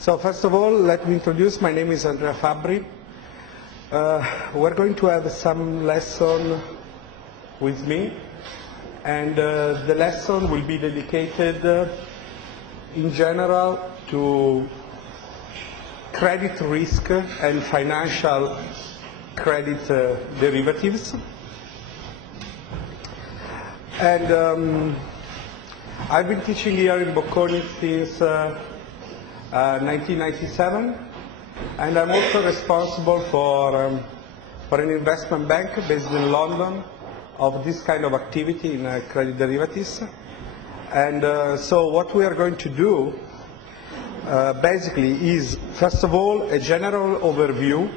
So first of all, let me introduce. My name is Andrea Fabbri. We're going to have some lesson with me, and the lesson will be dedicated in general to credit risk and financial credit derivatives. And I've been teaching here in Bocconi since 1997, and I'm also responsible for an investment bank based in London of this kind of activity in credit derivatives. And so what we are going to do basically is, first of all, a general overview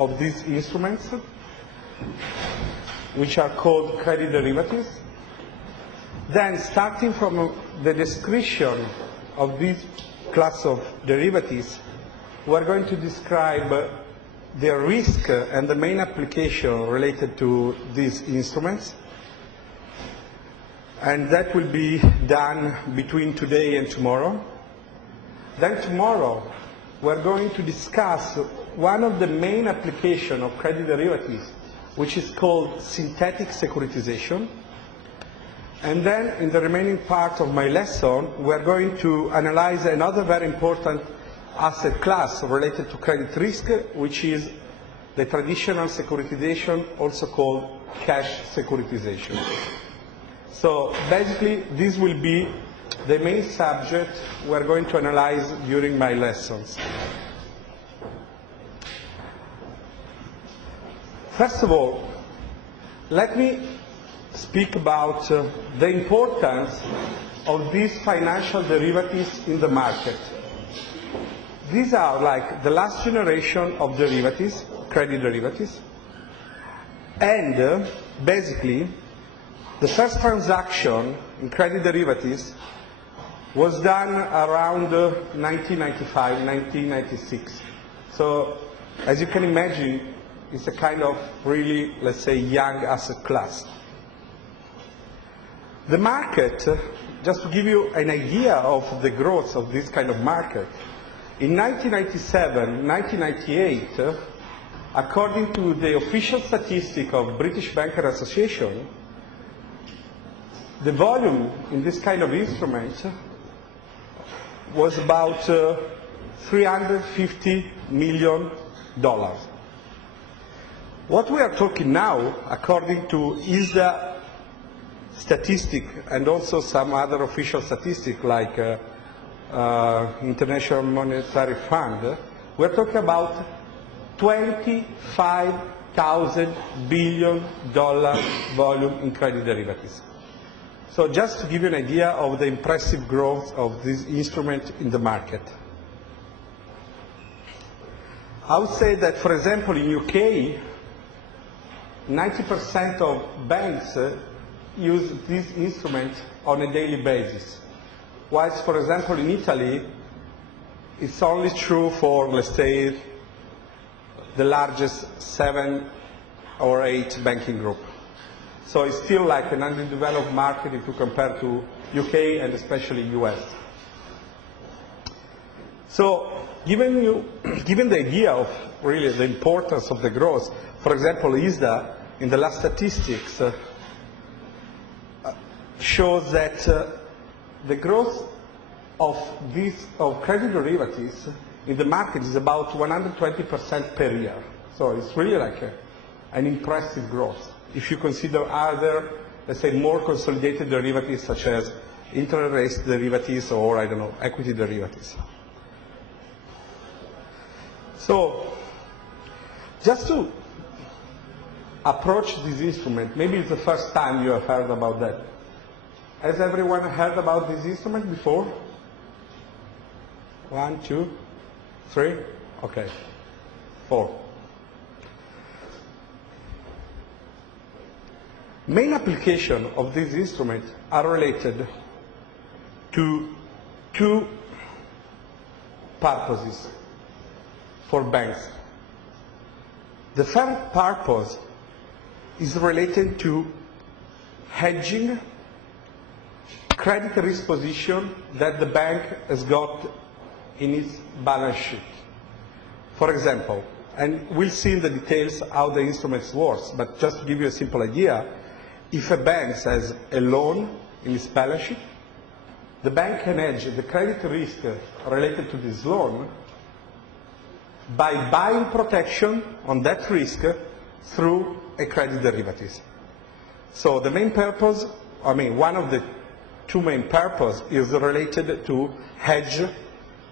of these instruments, which are called credit derivatives. Then, starting from the description of this class of derivatives, we're going to describe their risk and the main application related to these instruments. And that will be done between today and tomorrow. Then tomorrow, we're going to discuss one of the main applications of credit derivatives, which is called synthetic securitization. And then, in the remaining part of my lesson, we're going to analyze another very important asset class related to credit risk, which is the traditional securitization, also called cash securitization. So basically, this will be the main subject we're going to analyze during my lessons. First of all, let me speak about the importance of these financial derivatives in the market. These are like the last generation of derivatives, credit derivatives, and basically the first transaction in credit derivatives was done around 1995, 1996. So as you can imagine, it's a kind of really, let's say, young asset class. The market, just to give you an idea of the growth of this kind of market, in 1997, 1998, according to the official statistic of British Bankers Association, the volume in this kind of instrument was about $350 million. What we are talking now, according to ISDA statistic and also some other official statistic like International Monetary Fund, we're talking about $25,000 billion volume in credit derivatives. So just to give you an idea of the impressive growth of this instrument in the market. I would say that, for example, in UK, 90% of banks use this instrument on a daily basis. Whilst, for example, in Italy, it's only true for, let's say, the largest 7 or 8 banking group. So it's still like an underdeveloped market if you compare to UK and especially US. So given the idea of really the importance of the growth, for example, ISDA, in the last statistics, shows that the growth of credit derivatives in the market is about 120% per year. So it's really like an impressive growth. If you consider other, let's say, more consolidated derivatives such as interest rate derivatives or, I don't know, equity derivatives. So just to approach this instrument, maybe it's the first time you have heard about that. Has everyone heard about this instrument before? 1, 2, 3? Okay. 4. Main application of this instrument are related to 2 purposes for banks. The first purpose is related to hedging credit risk position that the bank has got in its balance sheet. For example, and we'll see in the details how the instruments work, but just to give you a simple idea, if a bank has a loan in its balance sheet, the bank can hedge the credit risk related to this loan by buying protection on that risk through a credit derivatives. So the main purpose, one of the two main purposes is related to hedge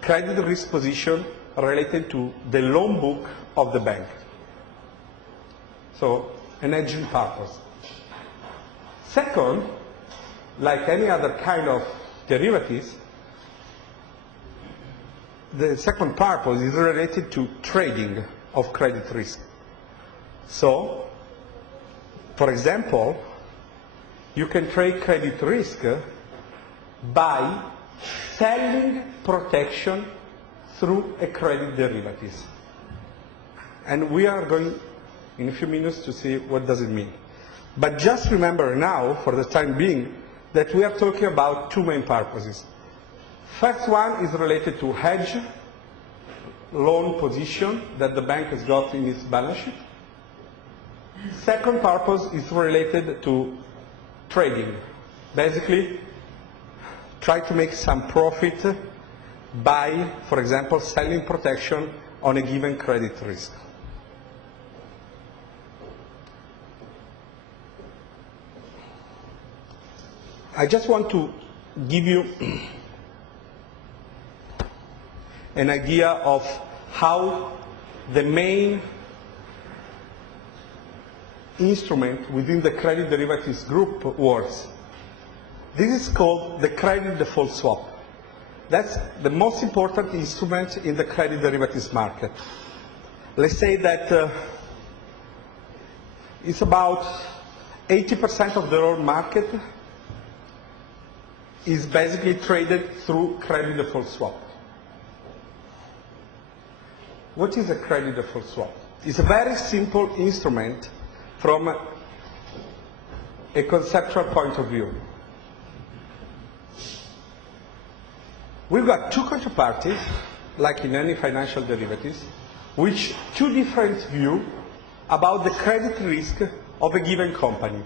credit risk position related to the loan book of the bank. So an hedging purpose. Second, like any other kind of derivatives, the second purpose is related to trading of credit risk. So, for example, you can trade credit risk by selling protection through a credit derivatives. And we are going in a few minutes to see what does it mean. But just remember now, for the time being, that we are talking about two main purposes. First one is related to hedge loan position that the bank has got in its balance sheet. Second purpose is related to trading. Basically, try to make some profit by, for example, selling protection on a given credit risk. I just want to give you an idea of how the main instrument within the credit derivatives group works. This is called the credit default swap. That's the most important instrument in the credit derivatives market. Let's say that it's about 80% of the whole market is basically traded through credit default swap. What is a credit default swap? It's a very simple instrument from a conceptual point of view. We've got two counterparties, like in any financial derivatives, which two different views about the credit risk of a given company.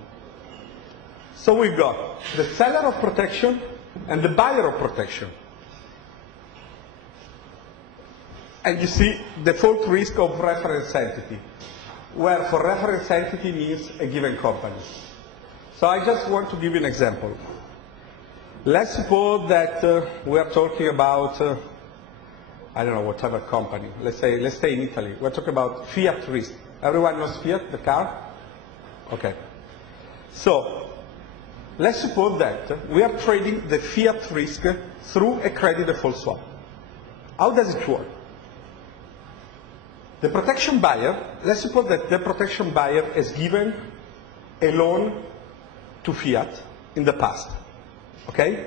So we've got the seller of protection and the buyer of protection. And you see default risk of reference entity, where for reference entity means a given company. So I just want to give you an example. Let's suppose that we are talking about, I don't know, whatever company. Let's stay in Italy. We're talking about Fiat risk. Everyone knows Fiat, the car? Okay. So let's suppose that we are trading the Fiat risk through a credit default swap. How does it work? The protection buyer, let's suppose that the protection buyer has given a loan to Fiat in the past, okay?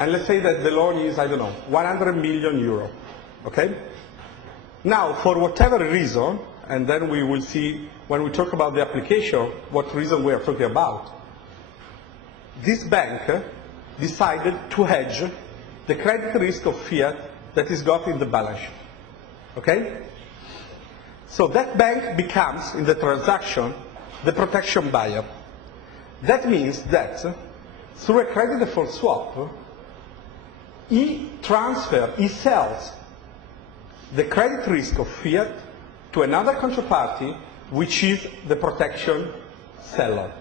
And let's say that the loan is, I don't know, 100 million euro, okay? Now, for whatever reason, and then we will see when we talk about the application what reason we are talking about, this bank decided to hedge the credit risk of Fiat that is got in the balance sheet. Okay? So that bank becomes, in the transaction, the protection buyer. That means that through a credit default swap, he sells the credit risk of Fiat to another counterparty, which is the protection seller.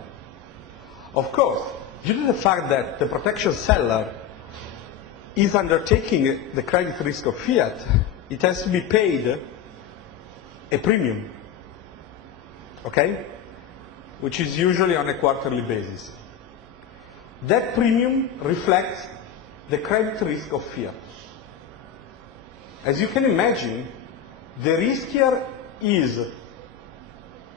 Of course, due to the fact that the protection seller is undertaking the credit risk of Fiat, it has to be paid a premium, okay? Which is usually on a quarterly basis. That premium reflects the credit risk of Fiat. As you can imagine, the riskier is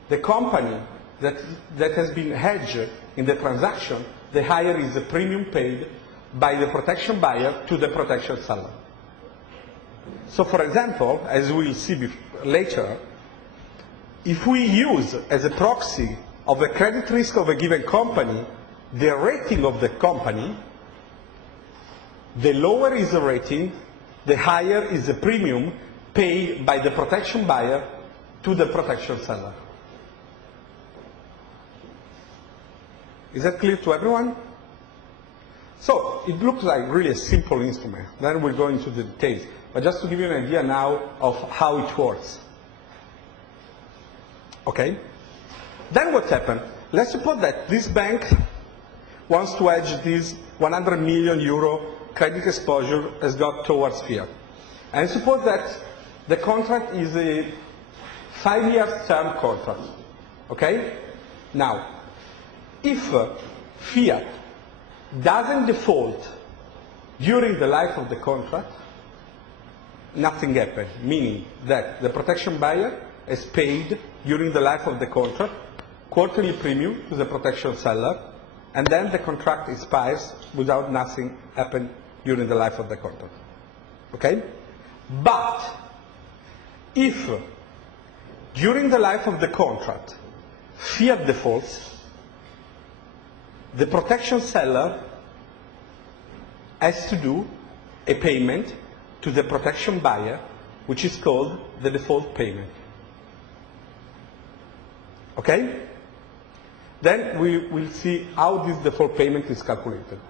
the company that has been hedged in the transaction, the higher is the premium paid by the protection buyer to the protection seller. So for example, as we will see later, if we use as a proxy of the credit risk of a given company the rating of the company, the lower is the rating, the higher is the premium paid by the protection buyer to the protection seller. Is that clear to everyone? So it looks like really a simple instrument. Then we'll go into the details. But just to give you an idea now of how it works. Okay? Then what happened? Let's suppose that this bank wants to hedge this 100 million euro credit exposure has got towards fiat. And suppose that the contract is a 5-year term contract. Okay? Now, if fiat doesn't default during the life of the contract, nothing happened, meaning that the protection buyer has paid during the life of the contract quarterly premium to the protection seller, and then the contract expires without nothing happened during the life of the contract. Okay? But if during the life of the contract fiat defaults, the protection seller has to do a payment to the protection buyer, which is called the default payment. Okay? Then we will see how this default payment is calculated.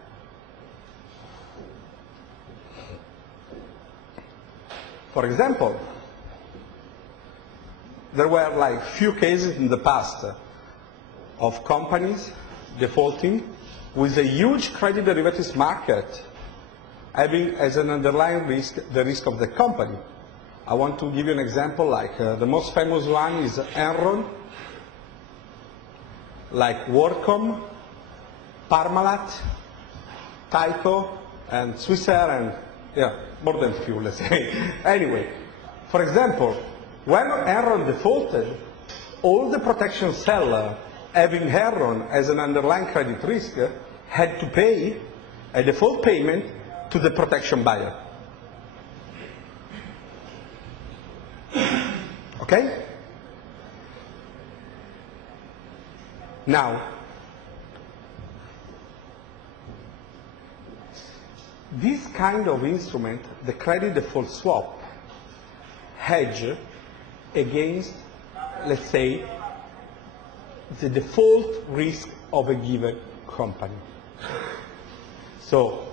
For example, there were like few cases in the past of companies defaulting with a huge credit derivatives market having as an underlying risk the risk of the company. I want to give you an example, like the most famous one is Enron, like WorldCom, Parmalat, Tyco, and Swissair, and yeah, more than few, let's say. Anyway, for example, when Enron defaulted, all the protection seller having Enron as an underlying credit risk had to pay a default payment to the protection buyer. Okay? Now, this kind of instrument, the credit default swap, hedge against, let's say, the default risk of a given company. So,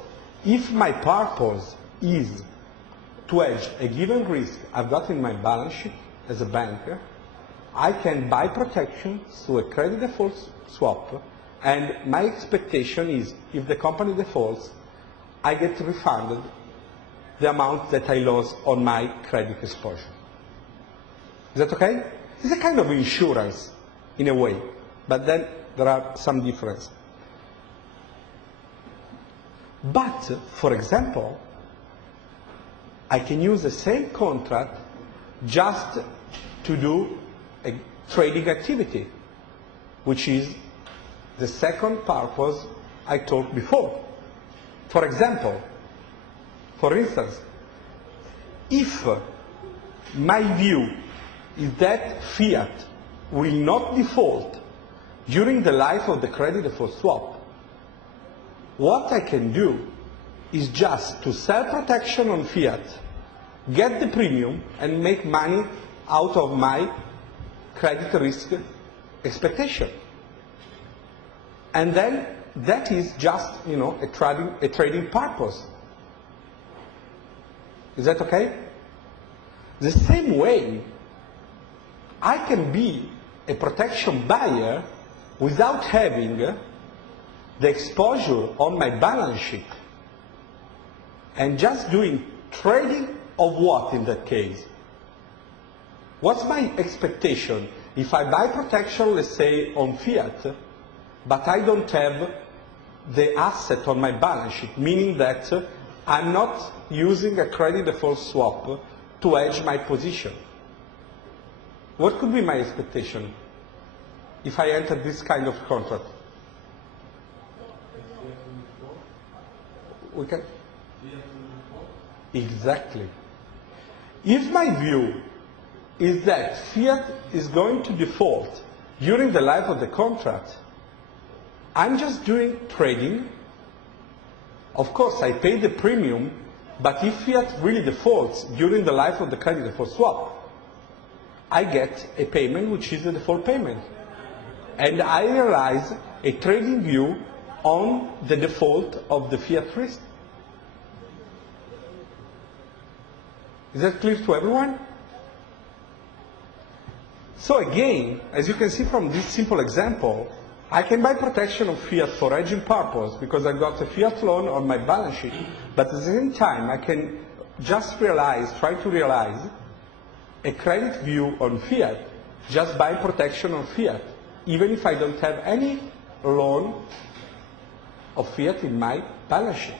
if my purpose is to hedge a given risk I've got in my balance sheet as a banker, I can buy protection through a credit default swap, and my expectation is if the company defaults, I get refunded the amount that I lost on my credit exposure. Is that okay? It's a kind of insurance in a way, but then there are some differences. But, for example, I can use the same contract just to do a trading activity, which is the second purpose I talked before. For example, for instance, if my view is that fiat will not default during the life of the credit default swap, what I can do is just to sell protection on fiat, get the premium, and make money out of my credit risk expectation. And then that is just, a trading purpose. Is that okay? The same way, I can be a protection buyer without having the exposure on my balance sheet, and just doing trading of what in that case? What's my expectation if I buy protection, let's say, on fiat, but I don't have the asset on my balance sheet, meaning that I'm not using a credit default swap to hedge my position? What could be my expectation if I enter this kind of contract? We can? Exactly. If my view is that fiat is going to default during the life of the contract, I'm just doing trading. Of course, I pay the premium But if fiat really defaults during the life of the credit default swap, I get a payment which is a default payment. And I realize a trading view on the default of the fiat risk. Is that clear to everyone? So again, as you can see from this simple example, I can buy protection of fiat for hedging purpose because I got a fiat loan on my balance sheet, but at the same time I can just try to realize a credit view on fiat just by protection of fiat, even if I don't have any loan of fiat in my balance sheet.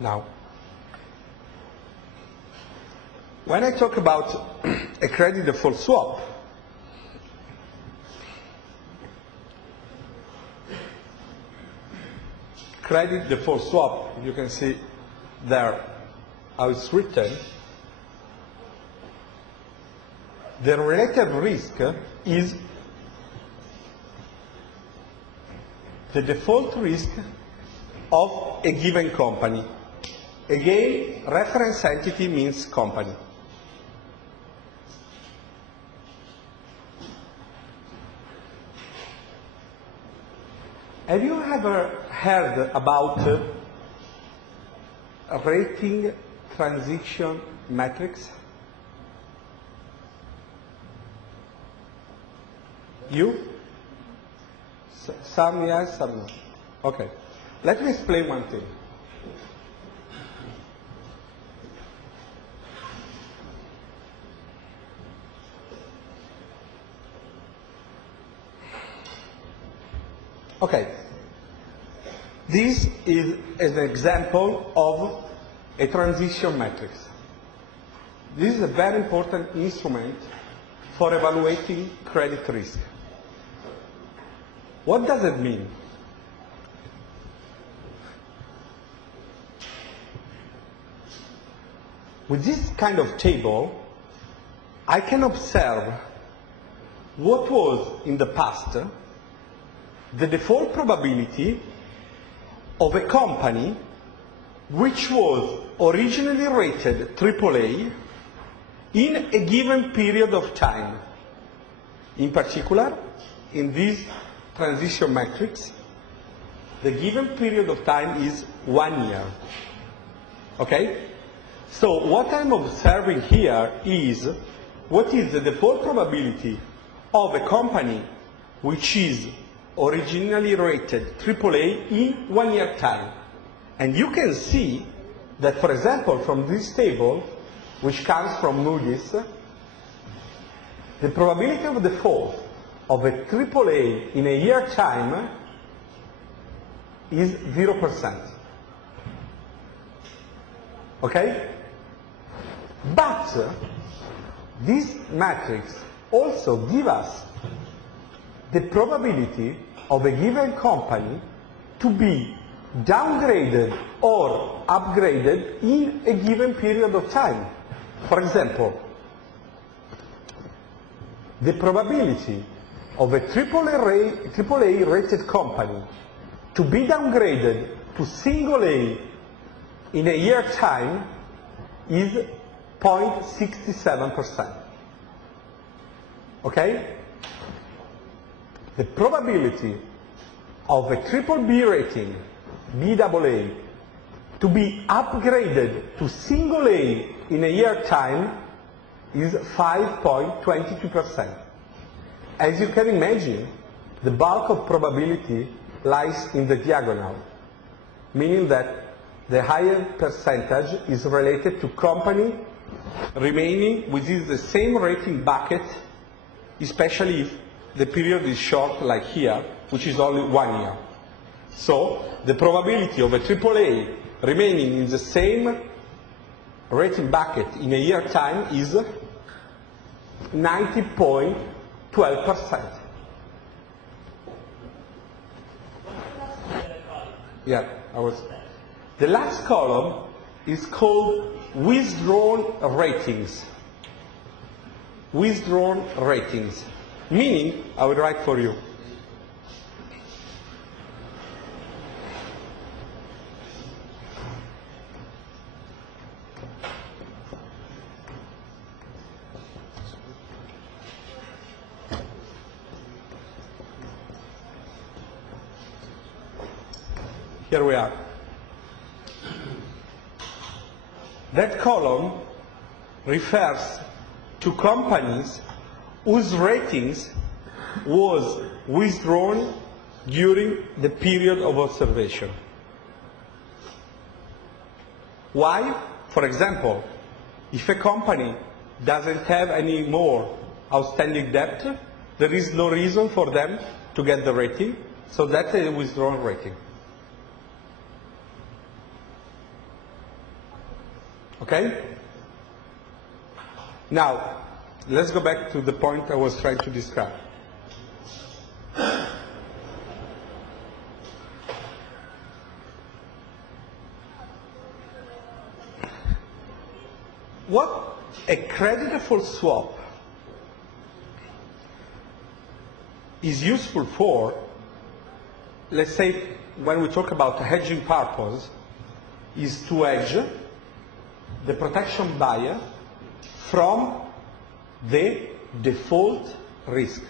Now, when I talk about a credit default swap, credit default swap, you can see there how it's written, the relative risk is the default risk of a given company. Again, reference entity means company. Have you ever heard about rating transition metrics? You? Some yes, some no. Okay. Let me explain one thing. Okay. This is an example of a transition matrix. This is a very important instrument for evaluating credit risk. What does it mean? With this kind of table, I can observe what was in the past the default probability of a company which was originally rated AAA in a given period of time. In particular, in this transition matrix, the given period of time is 1 year. Okay? So what I'm observing here is what is the default probability of a company which is originally rated AAA in 1 year time. And you can see that, for example, from this table, which comes from Moody's, the probability of default of a AAA in a year time is 0%. Okay? But this matrix also gives us the probability of a given company to be downgraded or upgraded in a given period of time. For example, the probability of a AAA rated company to be downgraded to single A in a year time is 0.67%. Okay? The probability of a BBB rating, BAA, to be upgraded to single A in a year time is 5.22%. As you can imagine, the bulk of probability lies in the diagonal, meaning that the higher percentage is related to company remaining within the same rating bucket, especially if the period is short, like here, which is only 1 year. So the probability of a AAA remaining in the same rating bucket in a year time is 90.12%. Yeah, the last column is called withdrawn ratings. Withdrawn ratings. Meaning, I will write for you. Here we are. That column refers to companies whose ratings was withdrawn during the period of observation. Why? For example, if a company doesn't have any more outstanding debt, there is no reason for them to get the rating, so that's a withdrawn rating. Okay? Now, let's go back to the point I was trying to describe. What a creditable swap is useful for, let's say when we talk about hedging purpose, is to hedge the protection buyer from the default risk.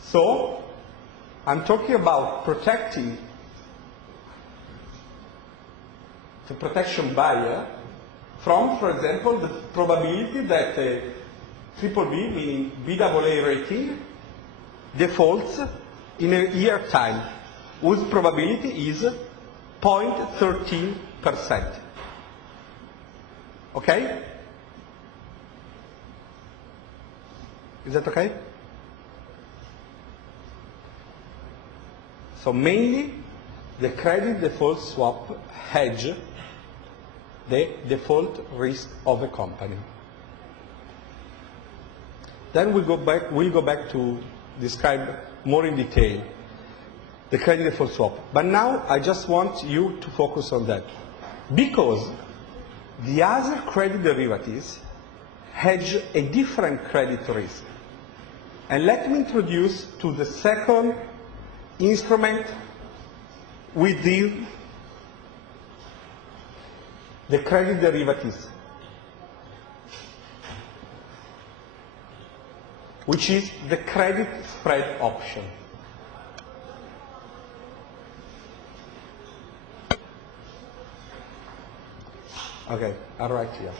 So, I'm talking about protecting the protection buyer from, for example, the probability that a triple B, meaning BAA rating, defaults in a year time, whose probability is 0.13%. Okay? Is that okay? So mainly, the credit default swap hedge the default risk of a company. Then we'll go back to describe more in detail the credit default swap. But now I just want you to focus on that, because the other credit derivatives hedge a different credit risk. And let me introduce to the second instrument within the credit derivatives, which is the credit spread option. Okay, I'll write here.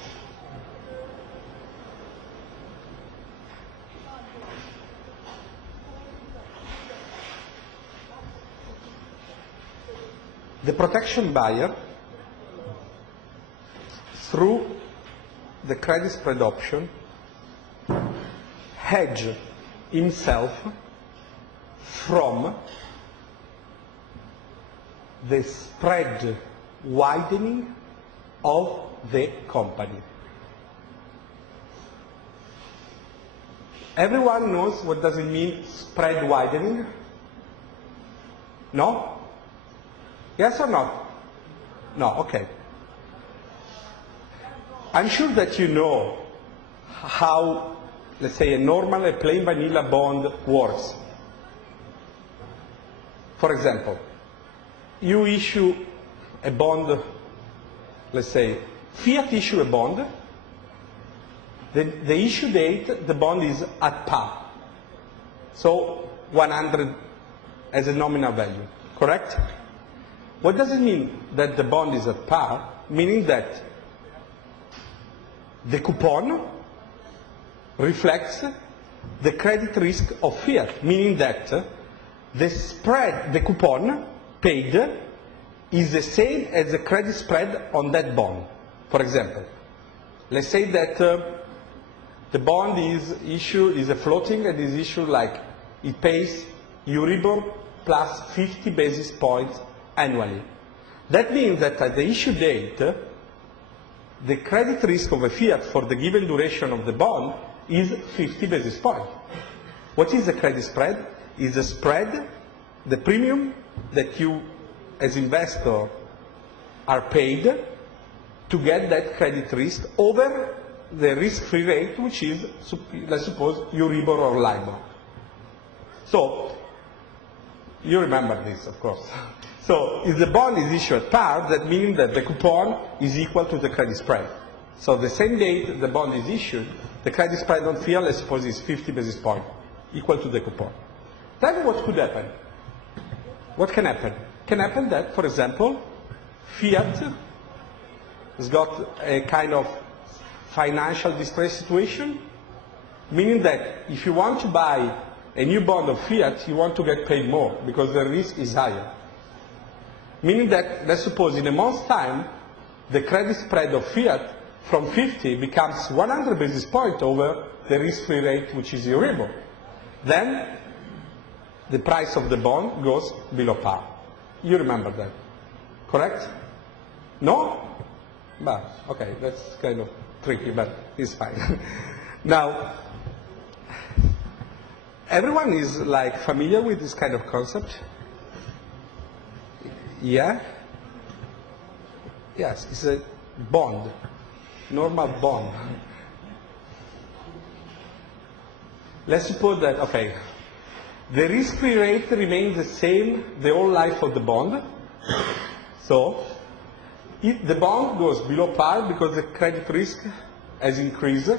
The protection buyer, through the credit spread option, hedge himself from the spread widening of the company. Everyone knows what does it mean, spread widening? No? Yes or not? No, okay. I'm sure that you know how, let's say, a normal, a plain vanilla bond works. For example, you issue a bond, let's say, Fiat issue a bond, the issue date, the bond is at par. So 100 as a nominal value, correct? What does it mean that the bond is at par? Meaning that the coupon reflects the credit risk of Fiat, meaning that the spread, the coupon paid is the same as the credit spread on that bond. For example, let's say that the bond is a floating and is issued like it pays Euribor plus 50 basis points annually. That means that at the issue date, the credit risk of a Fiat for the given duration of the bond is 50 basis points. What is the credit spread? Is the spread, the premium that you as investor are paid to get that credit risk over the risk-free rate, which is, let's suppose, Euribor or LIBOR. So, you remember this, of course. So, if the bond is issued at par, that means that the coupon is equal to the credit spread. So, the same date the bond is issued, the credit spread on Fiat, let's suppose, is 50 basis points, equal to the coupon. Then what could happen? what can happen? Can happen that, for example, Fiat has got a kind of financial distress situation, meaning that if you want to buy a new bond of Fiat, you want to get paid more because the risk is higher. Meaning that, let's suppose in a month's time, the credit spread of Fiat from 50 becomes 100 basis points over the risk-free rate, which is Euribor. Then the price of the bond goes below par. You remember that, correct? No? But, okay, that's kind of tricky, but it's fine. Now, everyone is like familiar with this kind of concept? Yeah? Yes, it's a bond, normal bond. Let's suppose that, okay, the risk-free rate remains the same the whole life of the bond. So, if the bond goes below par because the credit risk has increased,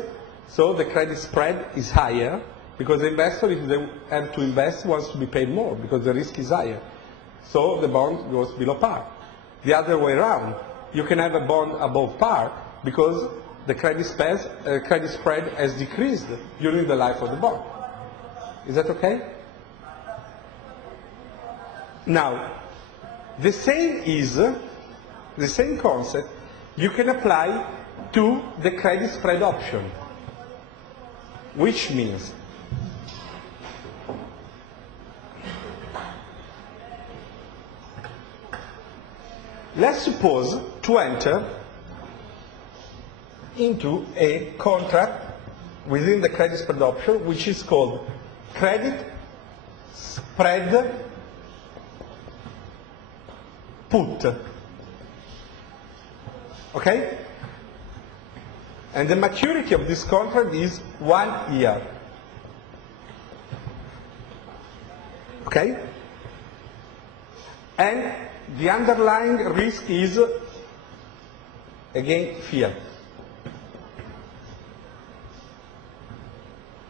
so the credit spread is higher because the investor, if they have to invest, wants to be paid more because the risk is higher. So the bond goes below par. The other way around, you can have a bond above par because the credit spread has decreased during the life of the bond. Is that okay? Now, the same concept you can apply to the credit spread option, which means let's suppose to enter into a contract within the credit spread option, which is called credit spread put. Okay? And the maturity of this contract is 1 year. Okay? And the underlying risk is, again, Fiat.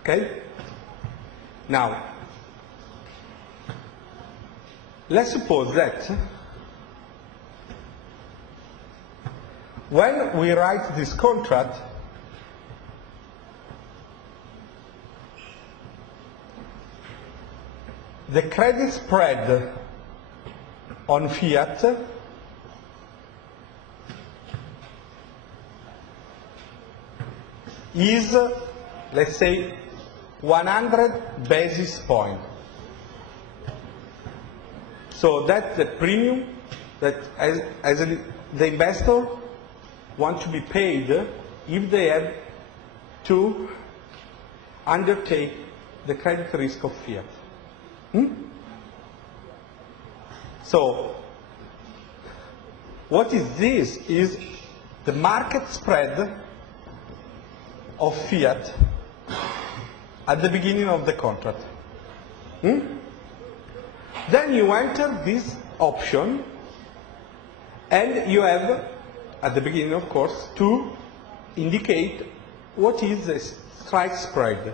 Okay? Now, let's suppose that when we write this contract, the credit spread on Fiat is, let's say, 100 basis points. So that's the premium that as the investor want to be paid if they have to undertake the credit risk of Fiat. So, what is this? Is the market spread of Fiat at the beginning of the contract. Then you enter this option, and you have, at the beginning, of course, to indicate what is the strike spread.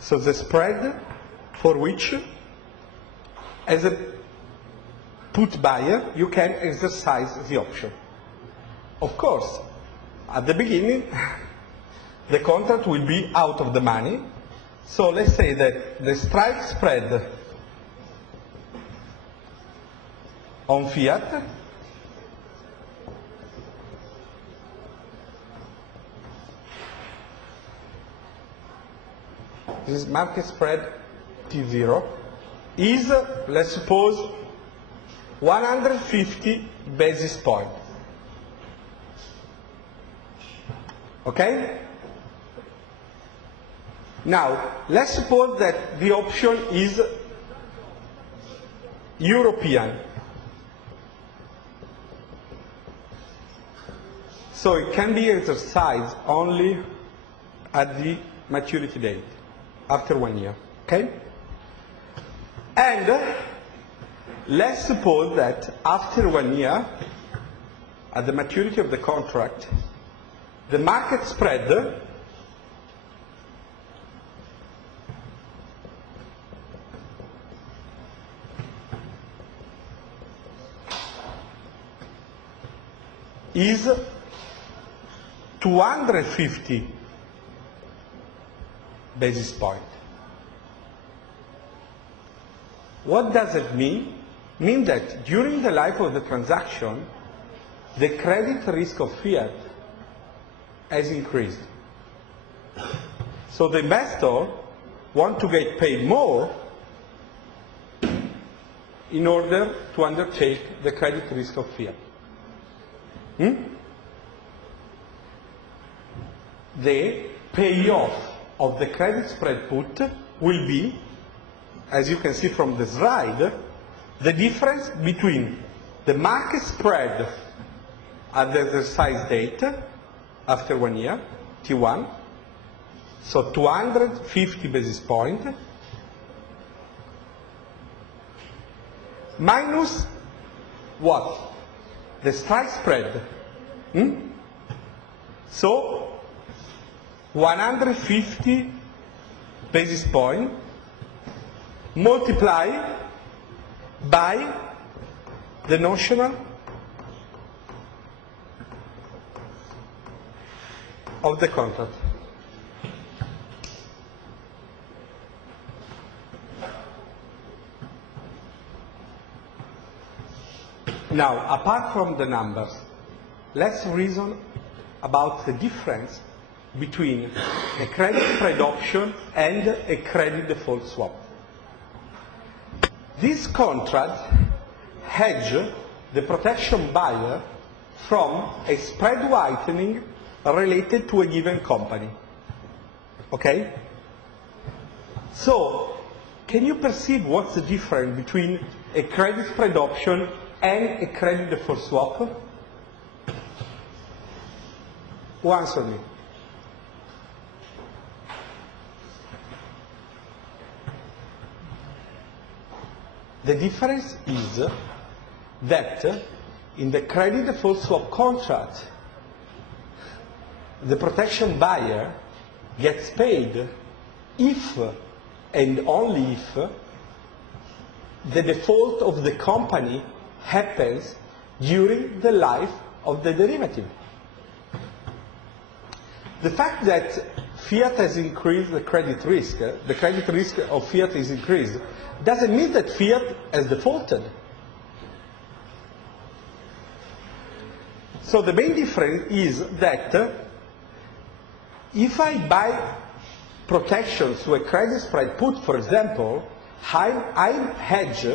So the spread for which, as a put buyer, you can exercise the option. Of course, at the beginning, the contract will be out of the money. So let's say that the strike spread on Fiat this market spread T0 is, let's suppose, 150 basis points. Okay? Now, let's suppose that the option is European. So it can be exercised only at the maturity date, after 1 year. Okay? And let's suppose that after 1 year, at the maturity of the contract, the market spread is 250 basis points. What does it mean? It means that during the life of the transaction, the credit risk of fiat has increased. So the investor wants to get paid more in order to undertake the credit risk of fiat. The payoff of the credit spread put will be, as you can see from the slide, the difference between the market spread at the exercise date after 1 year, T1, so 250 basis points, minus what? The strike spread. So 150 basis points multiplied by the notional of the contract. Now, apart from the numbers, let's reason about the difference between a credit spread option and a credit default swap. This contract hedges the protection buyer from a spread widening related to a given company. Okay? So, can you perceive what's the difference between a credit spread option and a credit default swap? Who answered me? The difference is that in the credit default swap contract, the protection buyer gets paid if and only if the default of the company happens during the life of the derivative. The fact that fiat has increased the credit risk of fiat is increased, doesn't mean that fiat has defaulted. So the main difference is that if I buy protections to a credit spread put, for example, I hedge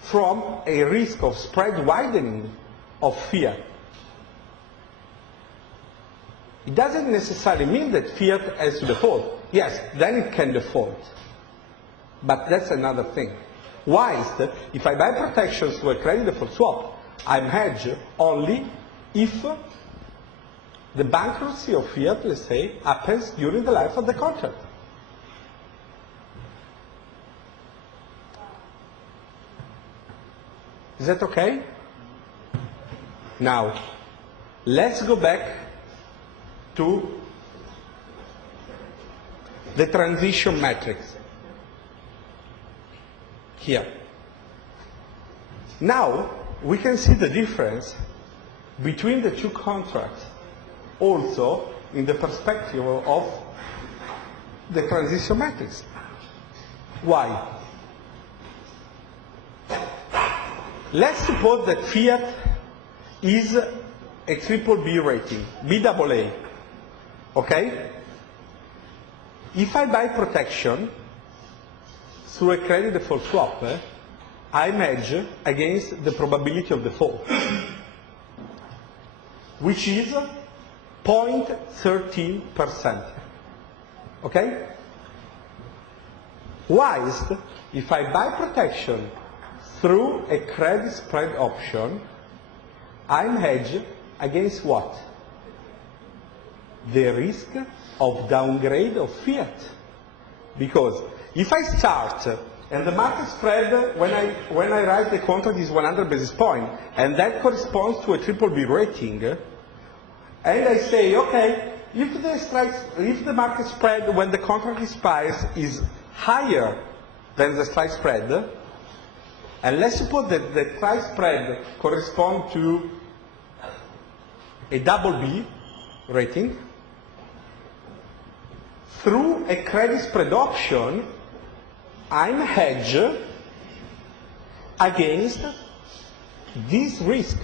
from a risk of spread widening of fiat. It doesn't necessarily mean that fiat has to default. Yes, then it can default. But that's another thing. Whilst, if I buy protections to a credit default swap, I'm hedged only if the bankruptcy of fiat, let's say, happens during the life of the contract. Is that okay? Now, let's go back to the transition matrix here. Now, we can see the difference between the two contracts also in the perspective of the transition matrix. Why? Let's suppose that fiat is a triple B rating, BAA. Okay? If I buy protection through a credit default swap, I hedge against the probability of default, which is 0.13%. Okay? Whilst, if I buy protection through a credit spread option, I'm hedged against what? The risk of downgrade of fiat. Because if I start and the market spread when I write the contract is 100 basis points, and that corresponds to a triple B rating, and I say, okay, if the market spread when the contract expires is higher than the strike spread, and let's suppose that the strike spread corresponds to a double B rating, through a credit spread option, I'm hedged against this risk.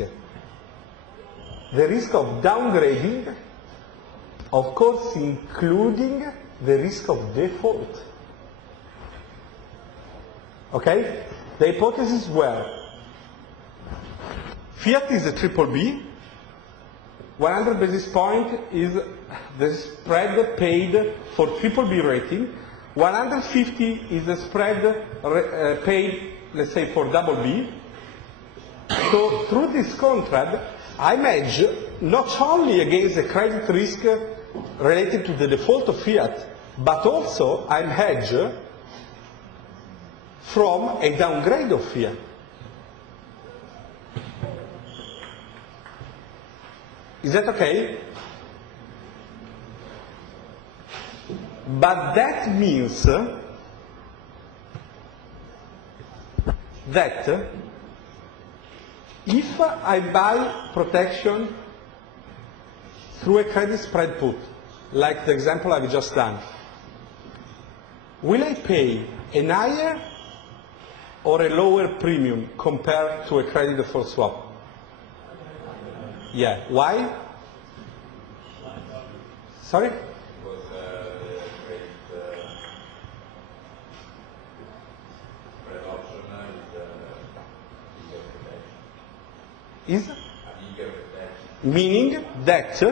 The risk of downgrading, of course, including the risk of default. Okay? The hypothesis were Fiat is a triple B, 100 basis point is the spread paid for triple B rating, 150 is the spread paid, let's say, for double B. So through this contract, I hedge not only against the credit risk related to the default of Fiat, but also I'm hedged from a downgrade of Fiat. Is that okay? But that means that if I buy protection through a credit spread put, like the example I've just done, will I pay a higher or a lower premium compared to a credit default swap? Yeah. Why? Sorry? Because the credit spread option is a bigger protection. Meaning that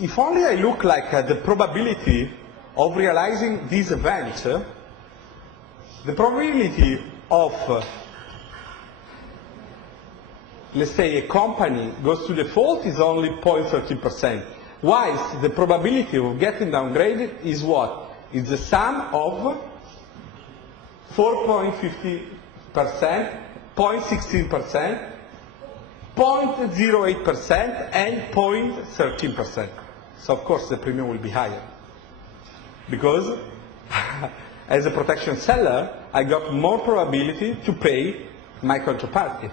if only I look like the probability of realizing this event, the probability of, let's say, a company goes to default is only 0.13%. Whilst the probability of getting downgraded is what? It's the sum of 4.50%, 0.16%, 0.08%, and 0.13%. So of course the premium will be higher. Because as a protection seller, I got more probability to pay my counterparty.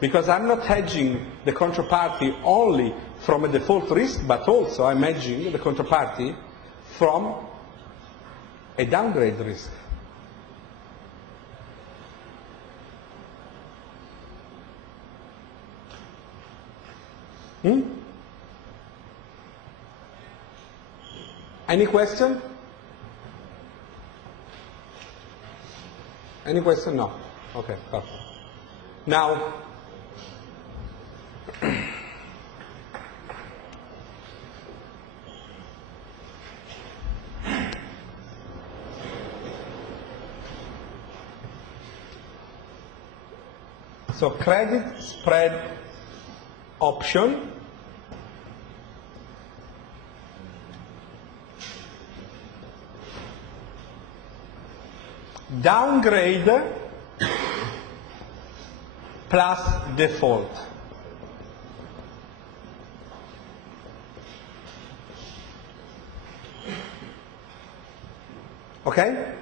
Because I'm not hedging the counterparty only from a default risk, but also I'm hedging the counterparty from a downgrade risk. Any question? Any question? No. Okay, perfect. Now, so credit spread option downgrade plus default. Okay?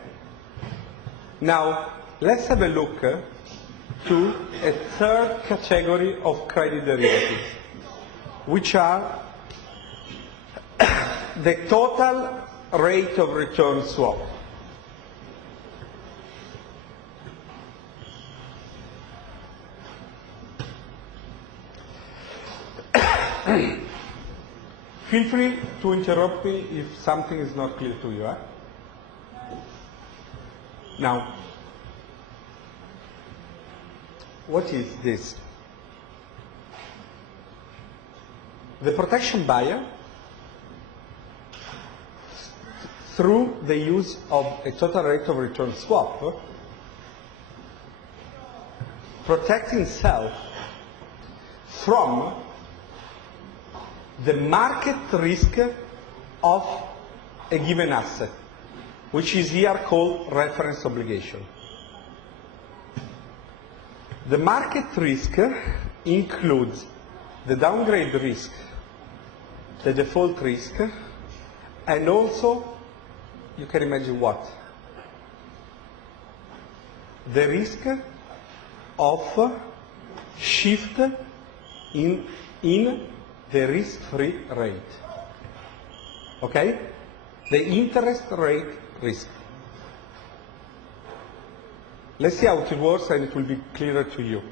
Now, let's have a look to a third category of credit derivatives, which are the total rate of return swap. Feel free to interrupt me if something is not clear to you. Now, what is this? The protection buyer, through the use of a total rate of return swap, protects himself from the market risk of a given asset, which is here called reference obligation. The market risk includes the downgrade risk, the default risk, and also, you can imagine what? The risk of shift in the risk-free rate. Okay? The interest rate risk. Let's see how it works and it will be clearer to you.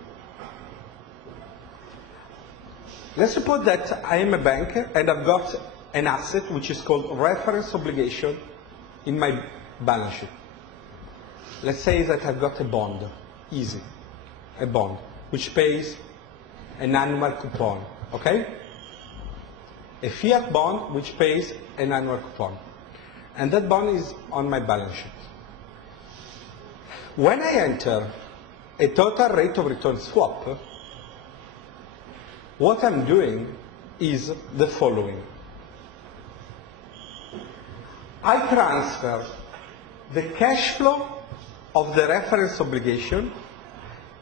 Let's suppose that I am a bank and I've got an asset which is called reference obligation in my balance sheet. Let's say that I've got a bond, easy, a bond, which pays an annual coupon, okay? A fiat bond which pays an annual coupon. And that bond is on my balance sheet. When I enter a total rate of return swap, what I'm doing is the following. I transfer the cash flow of the reference obligation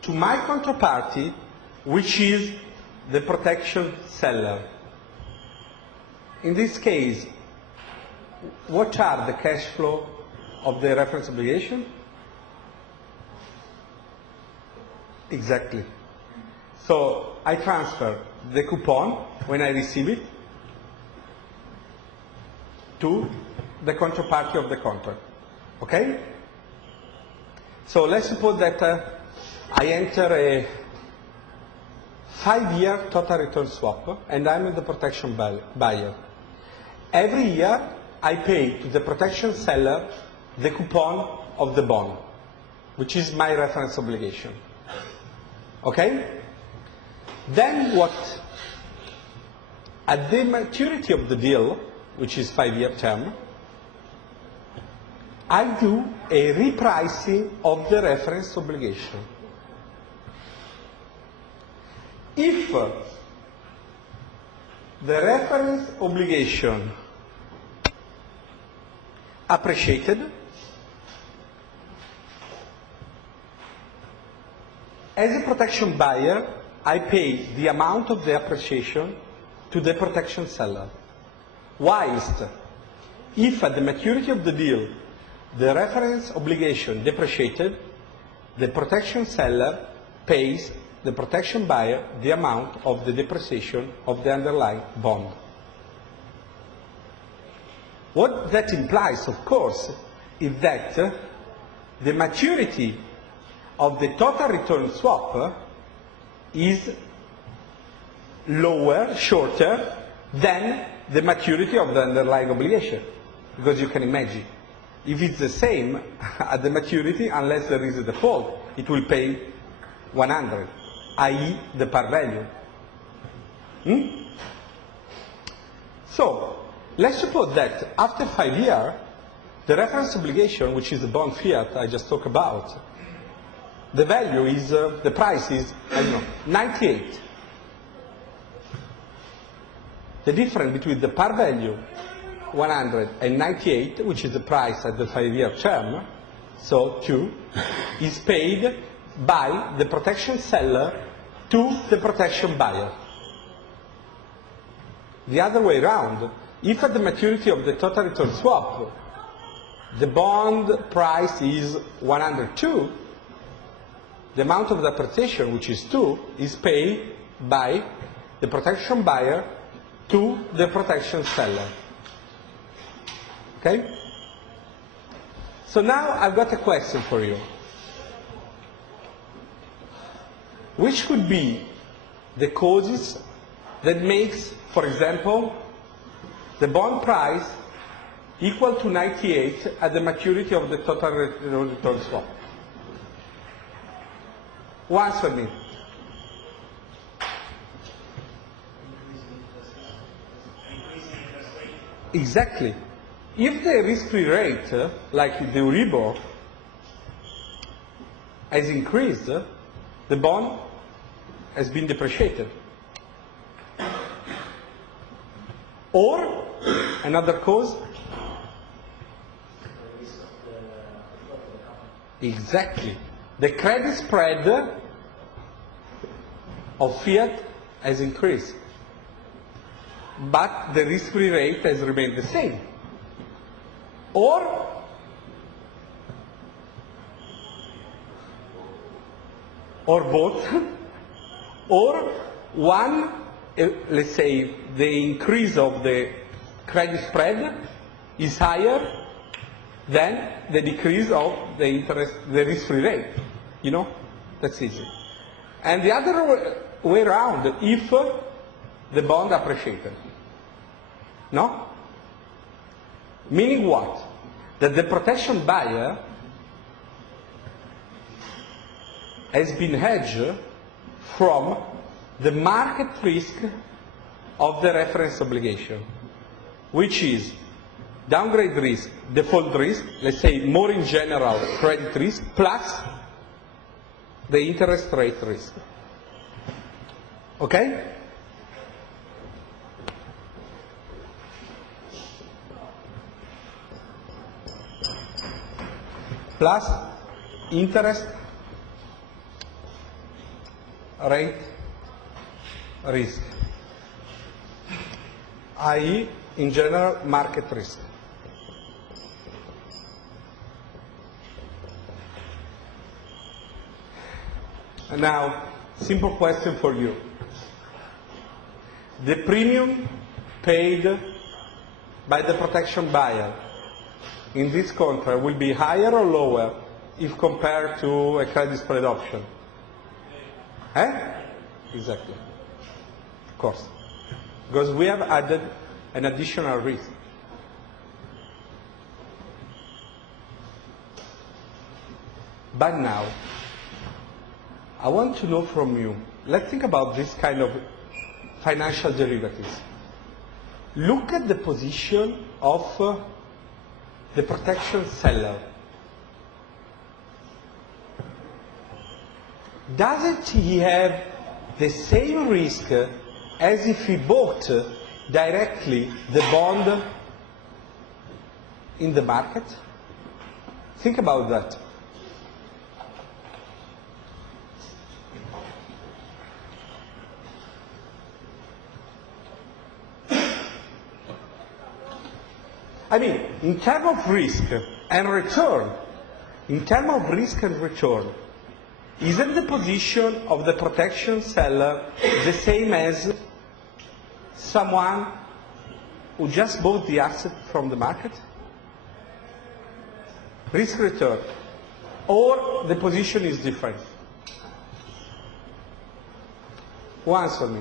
to my counterparty, which is the protection seller. In this case, what are the cash flow of the reference obligation? Exactly. So I transfer the coupon when I receive it to the counterparty of the contract. Okay? So let's suppose that I enter a 5-year total return swap and I'm the protection buyer. Every year I pay to the protection seller the coupon of the bond, which is my reference obligation. Okay? Then what? At the maturity of the deal, which is 5-year term, I do a repricing of the reference obligation. If the reference obligation appreciated, as a protection buyer, I pay the amount of the appreciation to the protection seller. Whilst, if at the maturity of the deal, the reference obligation depreciated, the protection seller pays the protection buyer the amount of the depreciation of the underlying bond. What that implies, of course, is that the maturity of the total return swap is lower, shorter, than the maturity of the underlying obligation. Because you can imagine, if it's the same at the maturity, unless there is a default, it will pay 100, i.e. the par value. So, let's suppose that after 5 years, the reference obligation, which is the bond fiat I just talked about, the value is, the price is, I don't know, 98. The difference between the par value, 100, and 98, which is the price at the 5-year term, so 2, is paid by the protection seller to the protection buyer. The other way around, if at the maturity of the total return swap, the bond price is 102, the amount of the appreciation, which is 2, is paid by the protection buyer to the protection seller. Okay? So now I've got a question for you. Which could be the causes that makes, for example, the bond price equal to 98 at the maturity of the total return swap? Who answered me? Exactly. If the risk-free rate, like the Euribor, has increased, the bond has been depreciated. Or, another cause? Exactly. The credit spread of fiat has increased, but the risk-free rate has remained the same. Or both, or one let's say, the increase of the credit spread is higher than the decrease of the interest, the risk-free rate. You know, that's easy. And the other way around, if the bond appreciated. No? Meaning what? That the protection buyer has been hedged from the market risk of the reference obligation, which is downgrade risk, default risk, let's say more in general credit risk, plus the interest rate risk. Okay? Plus interest rate risk, i.e. in general market risk. And now, simple question for you. The premium paid by the protection buyer in this contract will be higher or lower if compared to a credit spread option? Exactly. Of course. Because we have added an additional risk. But now, I want to know from you, let's think about this kind of financial derivatives. Look at the position of the protection seller. Doesn't he have the same risk as if he bought directly the bond in the market? Think about that. I mean, in terms of risk and return, isn't the position of the protection seller the same as someone who just bought the asset from the market? Risk return. Or the position is different? Who answered me?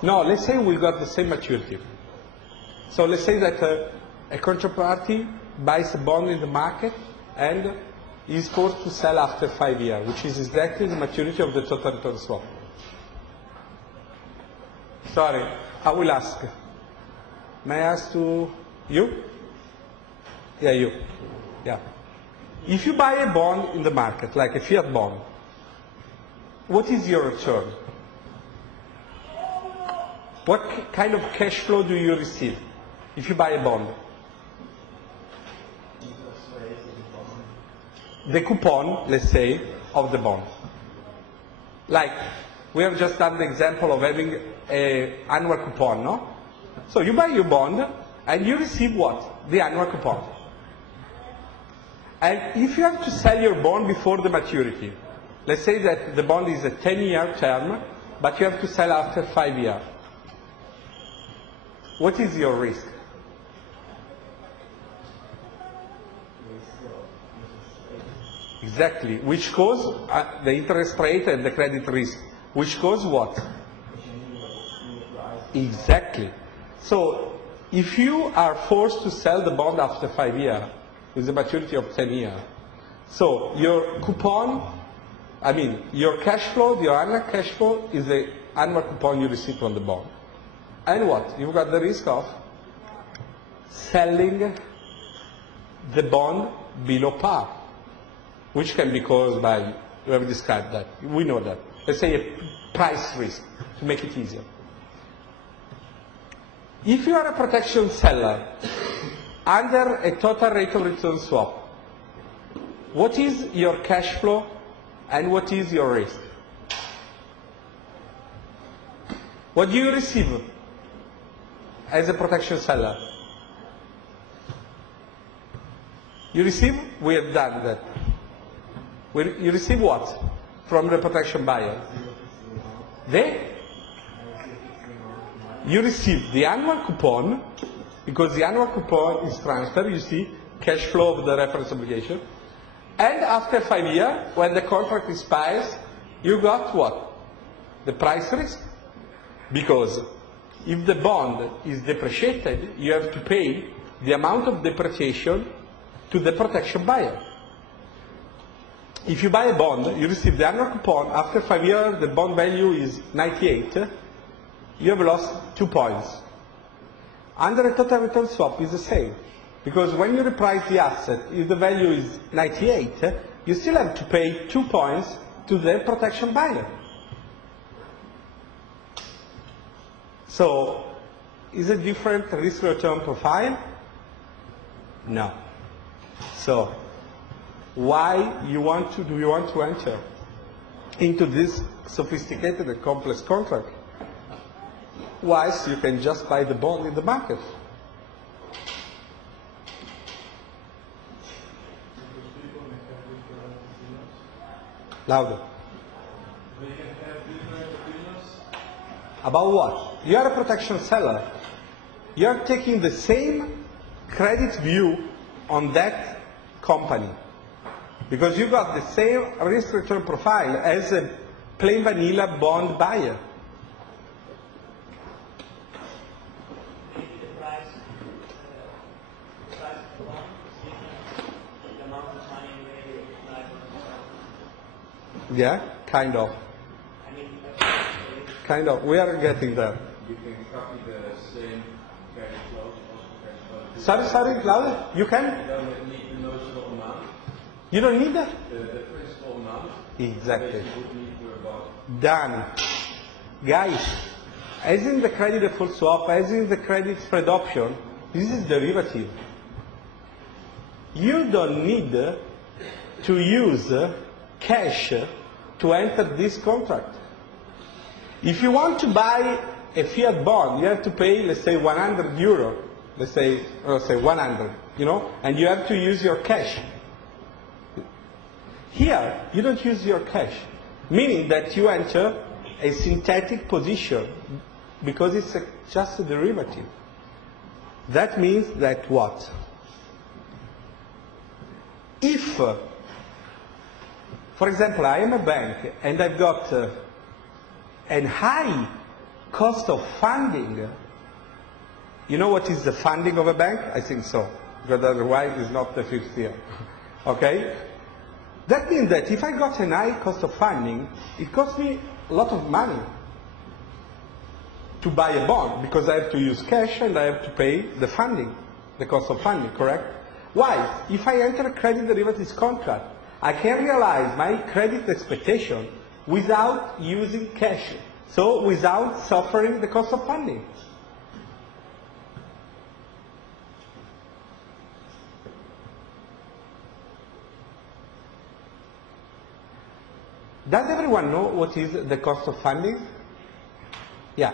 No, let's say we got the same maturity. So let's say that a counterparty buys a bond in the market and is forced to sell after 5 years, which is exactly the maturity of the total return swap. Sorry, I will ask. May I ask to you? Yeah, you. Yeah. If you buy a bond in the market, like a fiat bond, what is your return? What kind of cash flow do you receive if you buy a bond? The coupon, let's say, of the bond. Like, we have just done the example of having an annual coupon, no? So you buy your bond, and you receive what? The annual coupon. And if you have to sell your bond before the maturity, let's say that the bond is a 10-year term, but you have to sell after 5 years. What is your risk? Exactly. Which cause the interest rate and the credit risk. Which cause what? Exactly. So, if you are forced to sell the bond after 5 years, with a maturity of 10 years, so your coupon, I mean, your cash flow, your annual cash flow is the annual coupon you receive from the bond. And what? You've got the risk of selling the bond below par, which can be caused by, we have described that, we know that. Let's say a price risk, to make it easier. If you are a protection seller under a total rate of return swap, what is your cash flow and what is your risk? What do you receive as a protection seller? You receive? We have done that. You receive what from the protection buyer? You receive the annual coupon, because the annual coupon is transferred, you see, cash flow of the reference obligation. And after 5 years, when the contract expires, you got what? The price risk. Because if the bond is depreciated, you have to pay the amount of depreciation to the protection buyer. If you buy a bond, you receive the annual coupon. After 5 years, the bond value is 98. You have lost 2 points. Under a total return swap, it's the same. Because when you reprice the asset, if the value is 98, you still have to pay 2 points to the protection buyer. So, is it different risk-return profile? No. So, why do you want to enter into this sophisticated and complex contract? Whilst you can just buy the bond in the market. Louder. We can have different opinions. About what? You are a protection seller. You are taking the same credit view on that company. Because you got the same risk-return profile as a plain vanilla bond buyer. Yeah, kind of. Kind of. We are getting there. You can copy the same cash flows, also cash flows. Sorry, louder. You can? You don't need the notional amount. You don't need that? The principal amount. Exactly. You would need to about. Done. Guys, as in the credit default swap, as in the credit spread option, this is derivative. You don't need to use cash to enter this contract. If you want to buy a fiat bond, you have to pay, let's say, 100 euro. Let's say 100, and you have to use your cash. Here, you don't use your cash, meaning that you enter a synthetic position because it's just a derivative. That means that what? If, for example, I am a bank and I've got a high cost of funding. You know what is the funding of a bank? I think so, because otherwise it's not the fifth year. Okay? That means that if I got a high cost of funding, it costs me a lot of money to buy a bond, because I have to use cash and I have to pay the funding, the cost of funding, correct? Why? If I enter a credit derivatives contract, I can realize my credit expectation without using cash, so without suffering the cost of funding. Does everyone know what is the cost of funding? Yeah.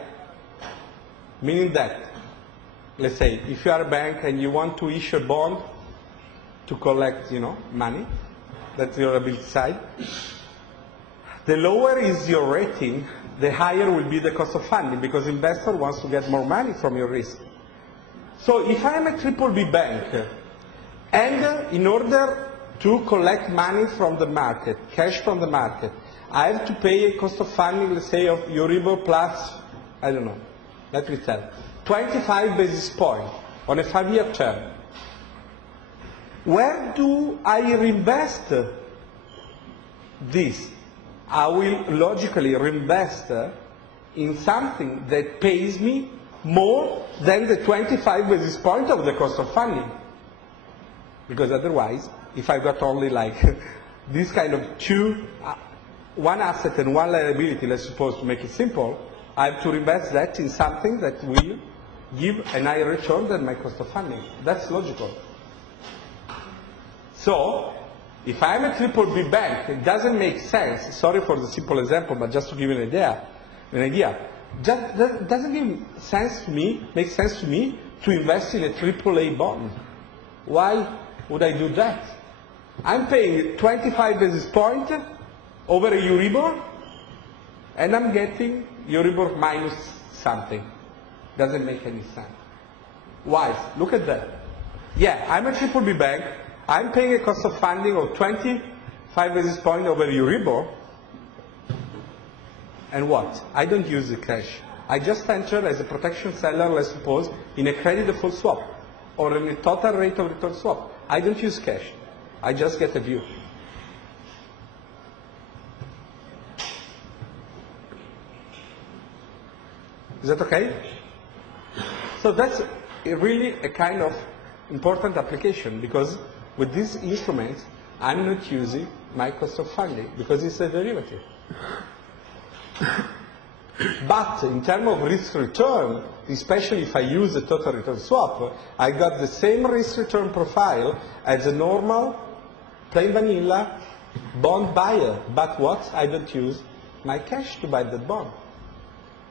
Meaning that, let's say, if you are a bank and you want to issue a bond to collect, money, that's your ability side. The lower is your rating, the higher will be the cost of funding, because investor wants to get more money from your risk. So if I am a BBB bank, and in order to collect money from the market, cash from the market, I have to pay a cost of funding, let's say, of Euribor plus, I don't know, let me tell, 25 basis points on a 5-year term. Where do I reinvest this? I will logically reinvest in something that pays me more than the 25 basis points of the cost of funding. Because otherwise, if I got only like this kind of one asset and one liability, let's suppose, to make it simple, I have to reinvest that in something that will give a higher return than my cost of funding. That's logical. So, if I'm a BBB bank, it doesn't make sense, sorry for the simple example, but just to give you an idea, doesn't make sense to me to invest in a AAA bond. Why would I do that? I'm paying 25 basis points over a Euribor, and I'm getting Euribor minus something. Doesn't make any sense. Why? Look at that. Yeah, I'm a BBB bank. I'm paying a cost of funding of 25 basis points over Euribor. And what? I don't use the cash. I just enter as a protection seller, let's suppose, in a credit default swap or in a total rate of return swap. I don't use cash. I just get a view. Is that okay? So that's really a kind of important application, because with this instrument, I'm not using my cost of funding because it's a derivative. But in terms of risk return, especially if I use a total return swap, I got the same risk return profile as a normal, plain vanilla bond buyer. But what? I don't use my cash to buy that bond.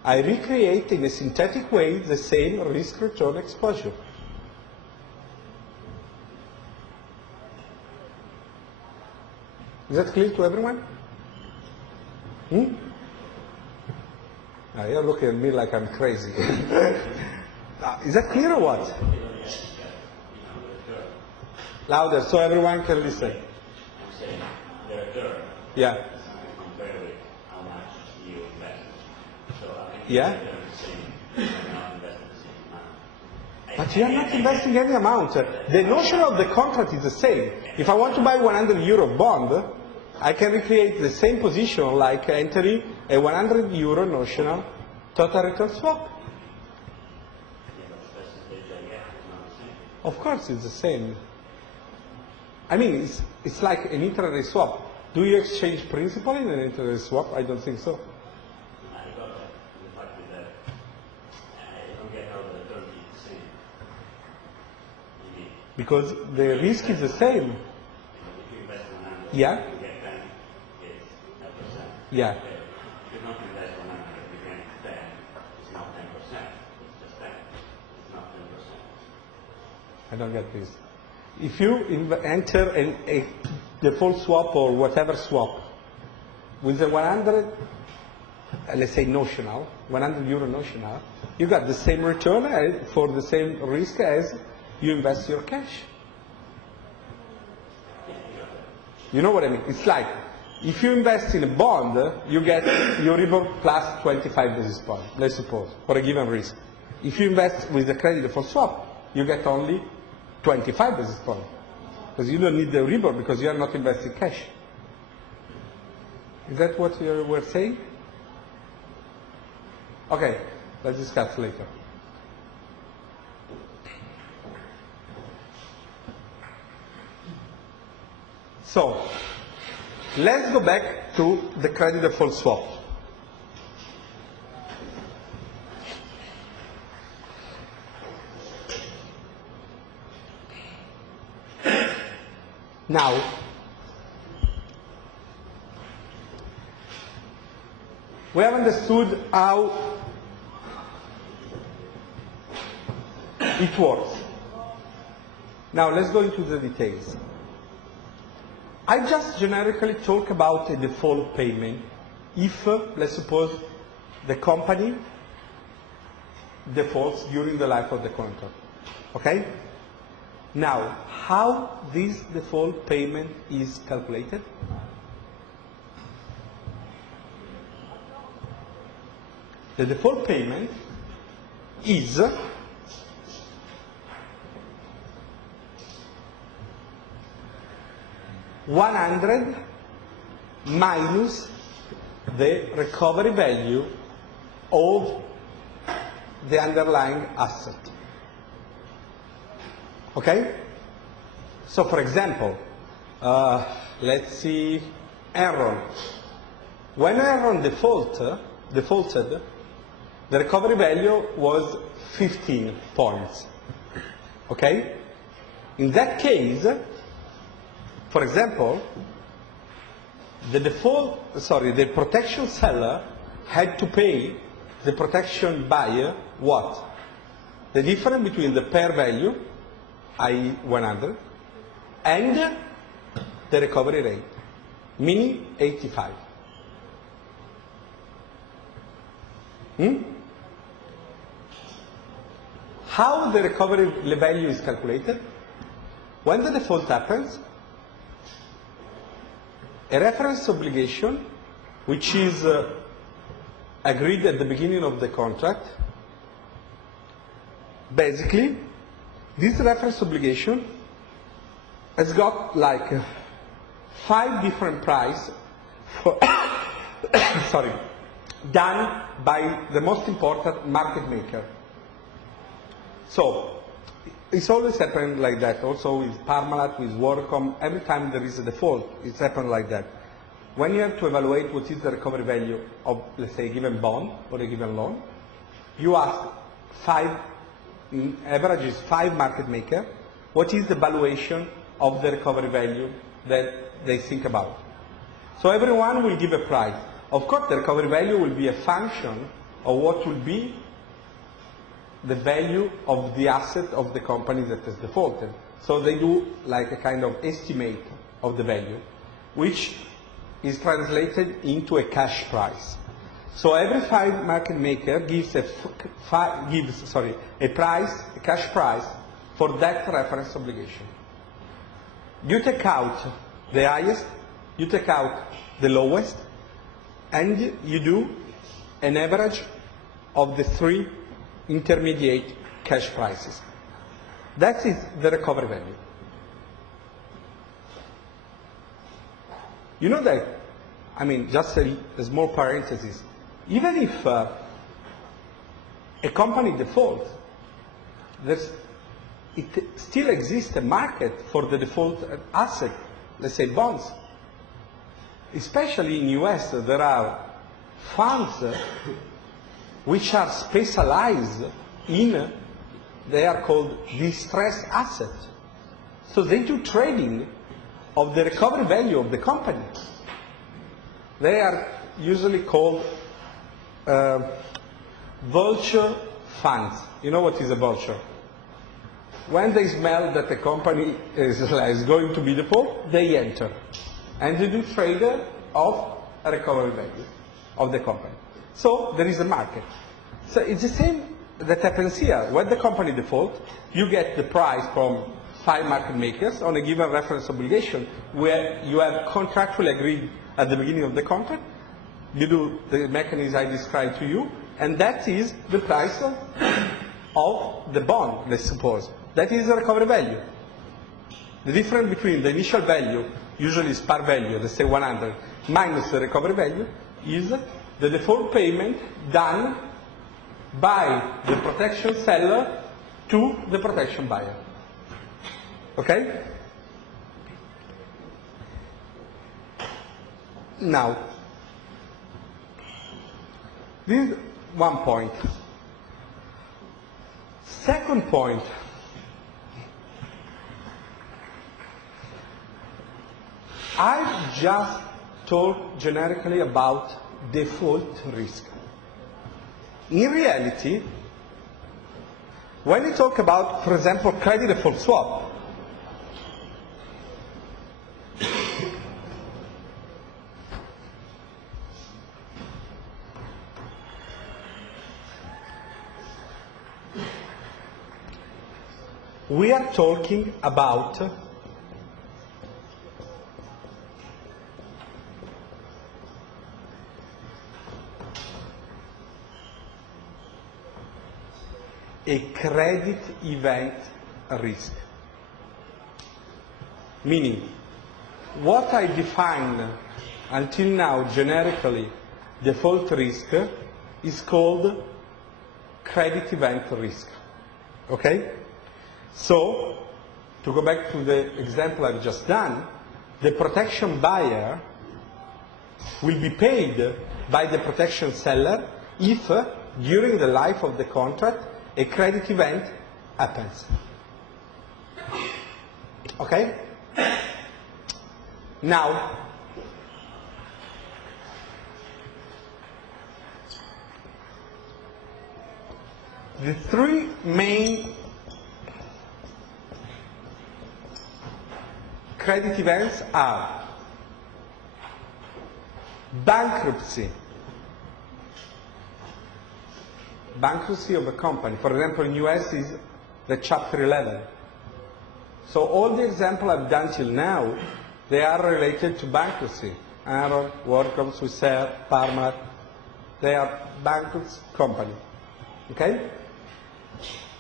I recreate in a synthetic way the same risk return exposure. Is that clear to everyone? You're looking at me like I'm crazy. Is that clear or what? Louder so everyone can listen. I'm saying the return. Yeah. Compare with how much you invest. So I think Yeah. they're the same. You're not investing the same amount. But you are not investing any amount. The notion of the contract is the same. If I want to buy 100 euro bond, I can recreate the same position like entering a 100 euro notional total return swap. Of course it's the same. I mean, it's like an intraday swap. Do you exchange principal in an intraday swap? I don't think so. I got that. The fact is that you don't get how the return is the same. Because the risk is the same. If you invest 100, Yeah. you get 10, it's 10%. Yeah. If you don't invest 100, you get 10, it's not 10%. It's just 10. It's not 10%. I don't get this. If you enter a default swap or whatever swap with a 100, let's say notional, 100 euro notional, you got the same return for the same risk as you invest your cash. You know what I mean? It's like, if you invest in a bond, you get Euribor plus 25 basis points, let's suppose, for a given risk. If you invest with a credit default swap, you get only 25 basis points. Because you don't need the Euribor because you are not investing cash. Is that what you were saying? Okay, let's discuss later. So, let's go back to the credit default swap. Now, we have understood how it works. Now, let's go into the details. I just generically talk about a default payment if, let's suppose, the company defaults during the life of the contract. Okay? Now, how this default payment is calculated? The default payment is $100 minus the recovery value of the underlying asset. Okay? So, for example, let's see Enron. When Enron defaulted, the recovery value was 15 points. Okay? In that case, for example, the protection seller had to pay the protection buyer what? The difference between the pair value, i.e. 100, and the recovery rate, meaning 85. How the recovery value is calculated? When the default happens, a reference obligation, which is agreed at the beginning of the contract, basically, this reference obligation has got like 5 different prices for sorry, done by the most important market maker. So, it's always happened like that. Also with Parmalat, with WorkCom, every time there is a default, it's happened like that. When you have to evaluate what is the recovery value of, let's say, a given bond or a given loan, you ask 5, in average is 5 market makers, what is the valuation of the recovery value that they think about. So everyone will give a price. Of course, the recovery value will be a function of what will be the value of the asset of the company that has defaulted. So they do like a kind of estimate of the value, which is translated into a cash price. So every 5 market maker gives a cash price for that reference obligation. You take out the highest, you take out the lowest, and you do an average of the 3 intermediate cash prices. That is the recovery value. You know that, I mean, just a small parenthesis, even if a company defaults, it still exists a market for the default asset, let's say bonds. Especially in US, there are funds which are specialized in, they are called distressed assets. So they do trading of the recovery value of the company. They are usually called vulture funds. You know what is a vulture? When they smell that the company is going to be default, they enter. And they do trade of a recovery value of the company. So there is a market. So it's the same that happens here. When the company defaults, you get the price from 5 market makers on a given reference obligation where you have contractually agreed at the beginning of the contract. You do the mechanism I described to you, and that is the price of the bond, let's suppose. That is the recovery value. The difference between the initial value, usually is par value, let's say 100, minus the recovery value, is the default payment done by the protection seller to the protection buyer. Okay? Now, this is one point. Second point, I've just talked generically about default risk. In reality, when you talk about, for example, credit default swap, we are talking about a credit event risk. Meaning, what I defined until now generically default risk is called credit event risk. Okay? So, to go back to the example I've just done, the protection buyer will be paid by the protection seller if during the life of the contract a credit event happens. Okay? Now, The three main credit events are bankruptcy of a company. For example, in US is the Chapter 11. So all the examples I've done till now, they are related to bankruptcy. Aaron, Workcom, Swissair, Parmalat, they are bankrupt company. Okay?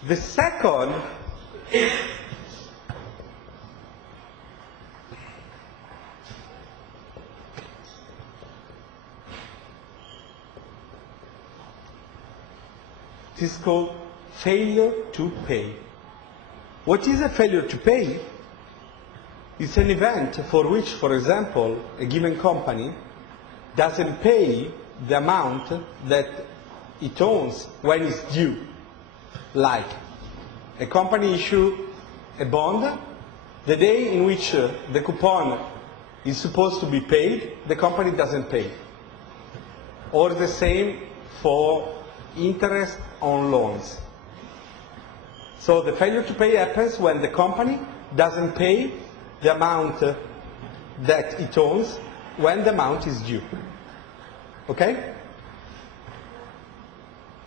The second is called failure to pay. What is a failure to pay? It's an event for which, for example, a given company doesn't pay the amount that it owns when it's due. Like, a company issue a bond, the day in which the coupon is supposed to be paid, the company doesn't pay. Or the same for interest on loans. So the failure to pay happens when the company doesn't pay the amount that it owns when the amount is due. Okay?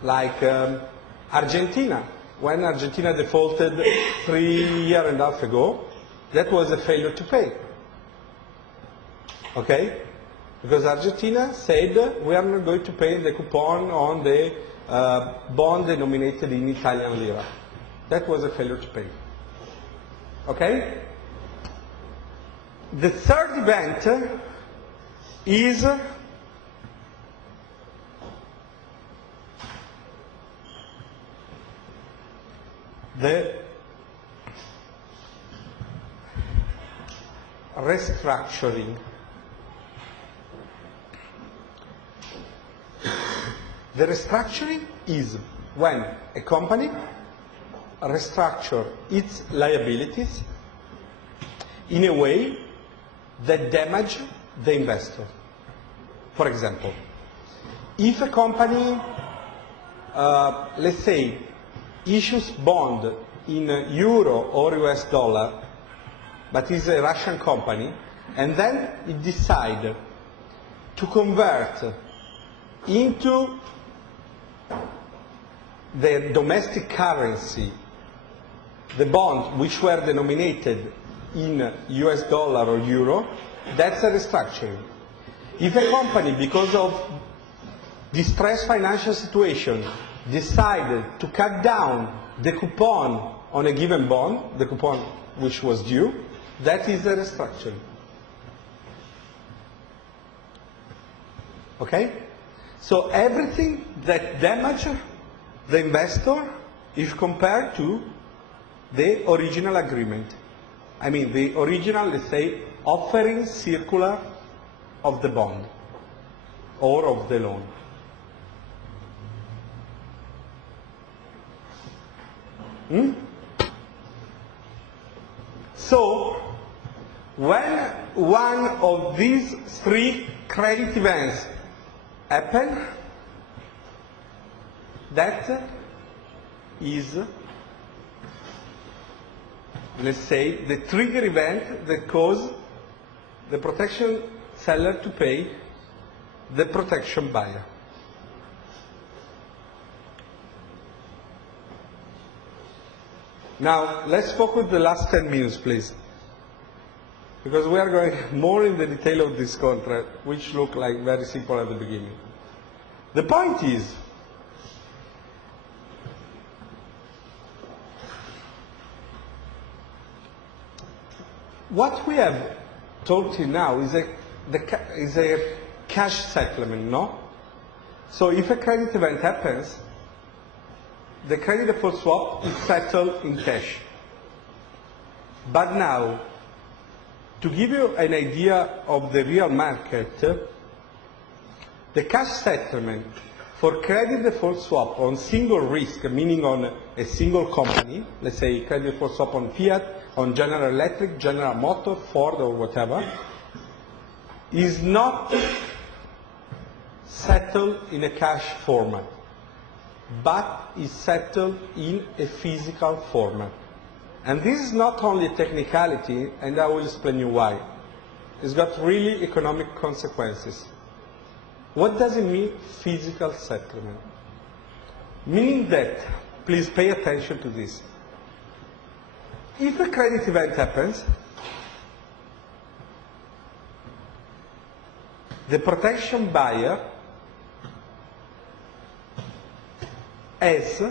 Like Argentina. When Argentina defaulted 3 years and a half ago, that was a failure to pay. Okay? Because Argentina said we are not going to pay the coupon on the bond denominated in Italian lira. That was a failure to pay. Okay? The third event is the restructuring. The restructuring is when a company restructures its liabilities in a way that damages the investor. For example, if a company, let's say, issues bond in euro or US dollar, but is a Russian company, and then it decides to convert into the domestic currency the bonds which were denominated in US dollar or euro, that's a restructuring. If a company, because of distressed financial situation, decided to cut down the coupon on a given bond, the coupon which was due, that is a restructuring. Okay? So everything that damages the investor is compared to the original agreement. I mean, the original, let's say, offering circular of the bond or of the loan. So, when one of these three credit events happen, that is, let's say, the trigger event that causes the protection seller to pay the protection buyer. Now, let's focus the last 10 minutes, please. Because we are going more in the detail of this contract, which looked like very simple at the beginning. The point is, what we have told you now is a cash settlement, no? So if a credit event happens, the credit default swap is settled in cash. But now, to give you an idea of the real market, the cash settlement for credit default swap on single risk, meaning on a single company, let's say credit default swap on Fiat, on General Electric, General Motors, Ford, or whatever, is not settled in a cash format. but is settled in a physical format. And this is not only a technicality, and I will explain you why. It's got really economic consequences. What does it mean, physical settlement? Meaning that, please pay attention to this. If a credit event happens, the protection buyer has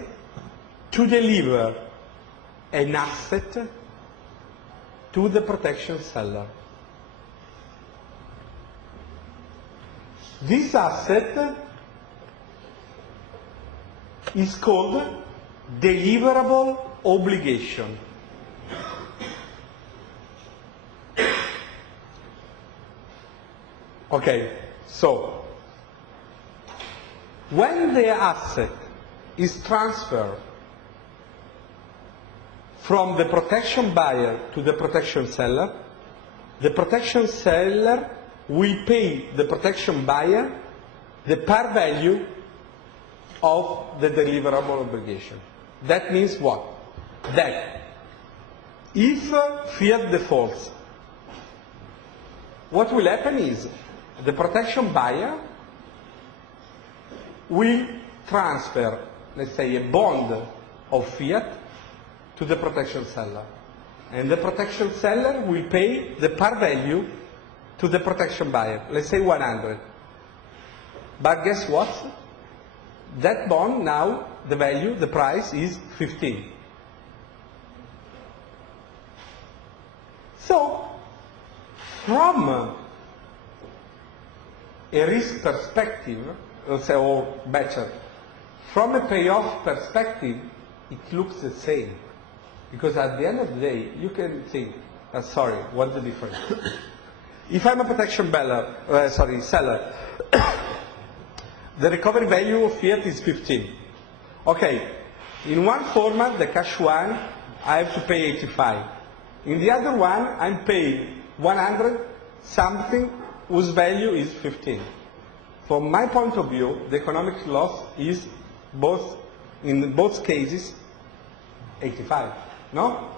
to deliver an asset to the protection seller. This asset is called deliverable obligation. Okay, so when the asset is transferred from the protection buyer to the protection seller will pay the protection buyer the par value of the deliverable obligation. That means what? That if fiat defaults, what will happen is the protection buyer will transfer, let's say, a bond of fiat to the protection seller. And the protection seller will pay the par value to the protection buyer, let's say 100. But guess what? That bond now, the value, the price is 15. So, from a risk perspective, let's say, or better, from a payoff perspective, it looks the same. Because at the end of the day, you can think, sorry, what's the difference? If I'm a protection seller, the recovery value of fiat is 15. Okay, in one format, the cash one, I have to pay 85. In the other one, I'm paying 100 something whose value is 15. From my point of view, the economic loss is in both cases 85. No?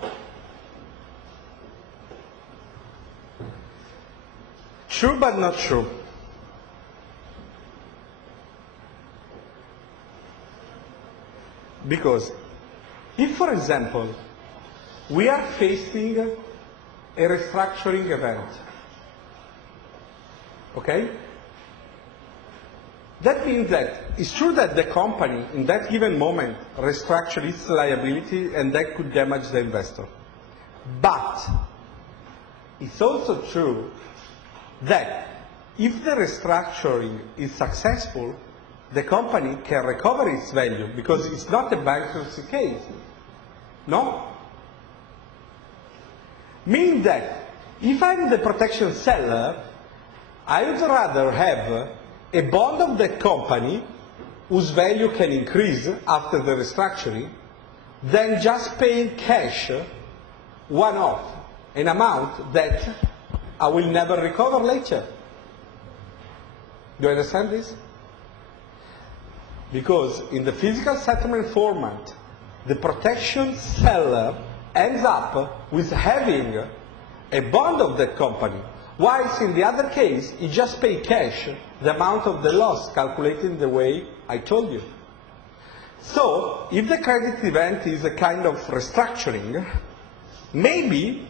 True but not true. Because if, for example, we are facing a restructuring event, okay? That means that it's true that the company in that given moment restructured its liability and that could damage the investor. But it's also true that if the restructuring is successful, the company can recover its value because it's not a bankruptcy case. No? Meaning that if I'm the protection seller, I would rather have a bond of the company whose value can increase after the restructuring than just paying cash one-off, an amount that I will never recover later. Do you understand this? Because in the physical settlement format, the protection seller ends up with having a bond of that company, whilst in the other case, he just pays cash the amount of the loss calculated the way I told you. So, if the credit event is a kind of restructuring, maybe,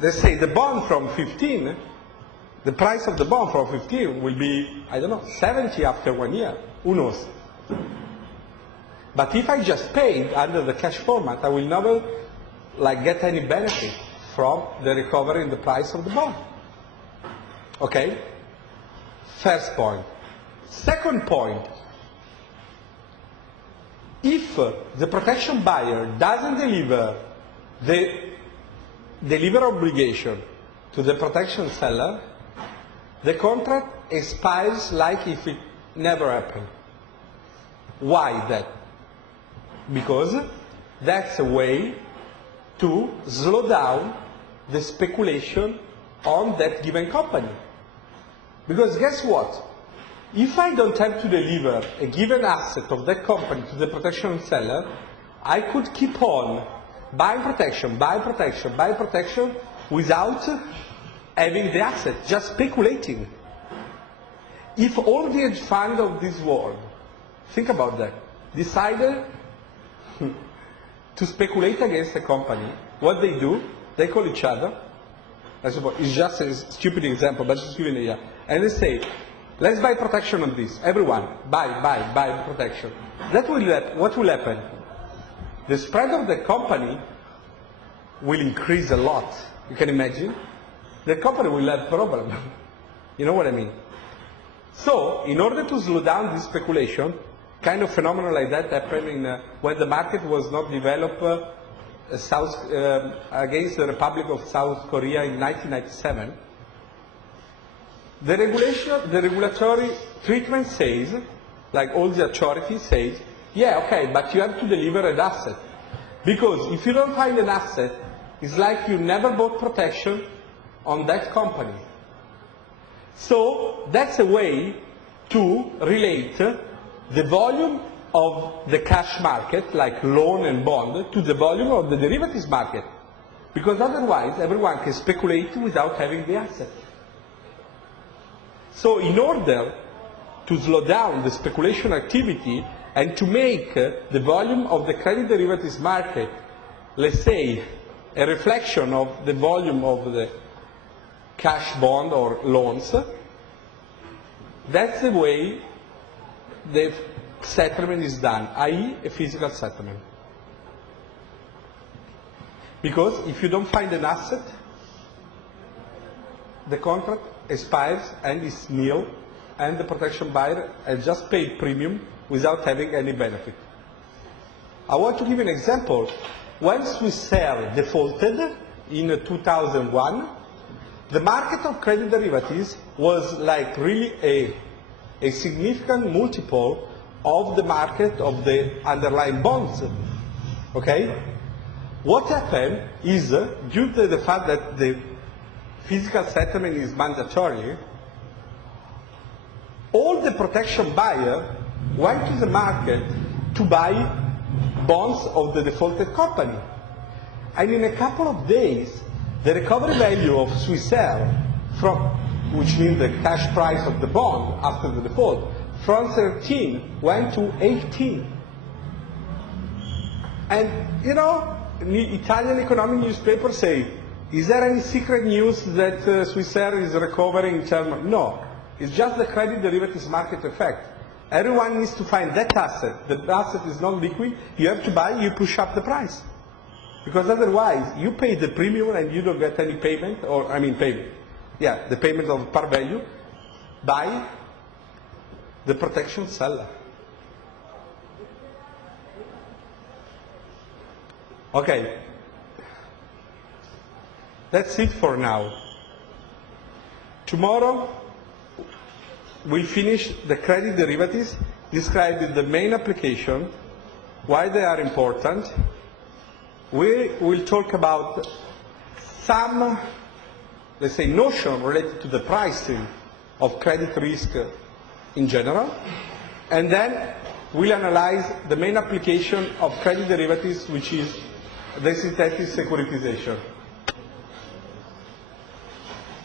let's say the bond from 15, the price of the bond from 15 will be, I don't know, 70 after 1 year. Who knows? But if I just paid under the cash format, I will never get any benefit from the recovery in the price of the bond. Okay? First point. Second point. If the protection buyer doesn't deliver the deliver obligation to the protection seller, the contract expires like if it never happened. Why that? Because that's a way to slow down the speculation on that given company. Because guess what? If I don't have to deliver a given asset of that company to the protection seller, I could keep on buying protection, buy protection, buy protection without having the asset, just speculating. If all the hedge funds of this world, think about that, decided to speculate against a company, what they do, they call each other, I suppose it's just a stupid example, but just giving it, and they say, let's buy protection on this. Everyone, buy protection. What will happen? The spread of the company will increase a lot. You can imagine? The company will have problem. You know what I mean? So, in order to slow down this speculation, kind of phenomenon like that happened when the market was not developed against the Republic of South Korea in 1997. The regulatory treatment says, like all the authorities say, yeah, okay, but you have to deliver an asset. Because if you don't find an asset, it's like you never bought protection on that company. So that's a way to relate the volume of the cash market, like loan and bond, to the volume of the derivatives market. Because otherwise, everyone can speculate without having the asset. So in order to slow down the speculation activity and to make the volume of the credit derivatives market, let's say, a reflection of the volume of the cash bond or loans, that's the way the settlement is done, i.e. a physical settlement. Because if you don't find an asset, the contract expires and is nil, and the protection buyer has just paid premium without having any benefit. I want to give an example. When Swissair defaulted in 2001, the market of credit derivatives was like really a significant multiple of the market of the underlying bonds. Okay? What happened is, due to the fact that the physical settlement is mandatory, all the protection buyers went to the market to buy bonds of the defaulted company. And in a couple of days, the recovery value of Swissair, which means the cash price of the bond after the default, from 13 went to 18. And, you know, the Italian economic newspapers say, is there any secret news that Swissair is recovering in terms of... No, it's just the credit derivatives market effect. Everyone needs to find that asset. The asset is not liquid, you have to buy, you push up the price. Because otherwise, you pay the premium and you don't get any payment, the payment of par value, by the protection seller. Okay. That's it for now. Tomorrow, we'll finish the credit derivatives, describing the main application, why they are important. We will talk about some, let's say, notion related to the pricing of credit risk in general, and then we'll analyze the main application of credit derivatives, which is the synthetic securitization.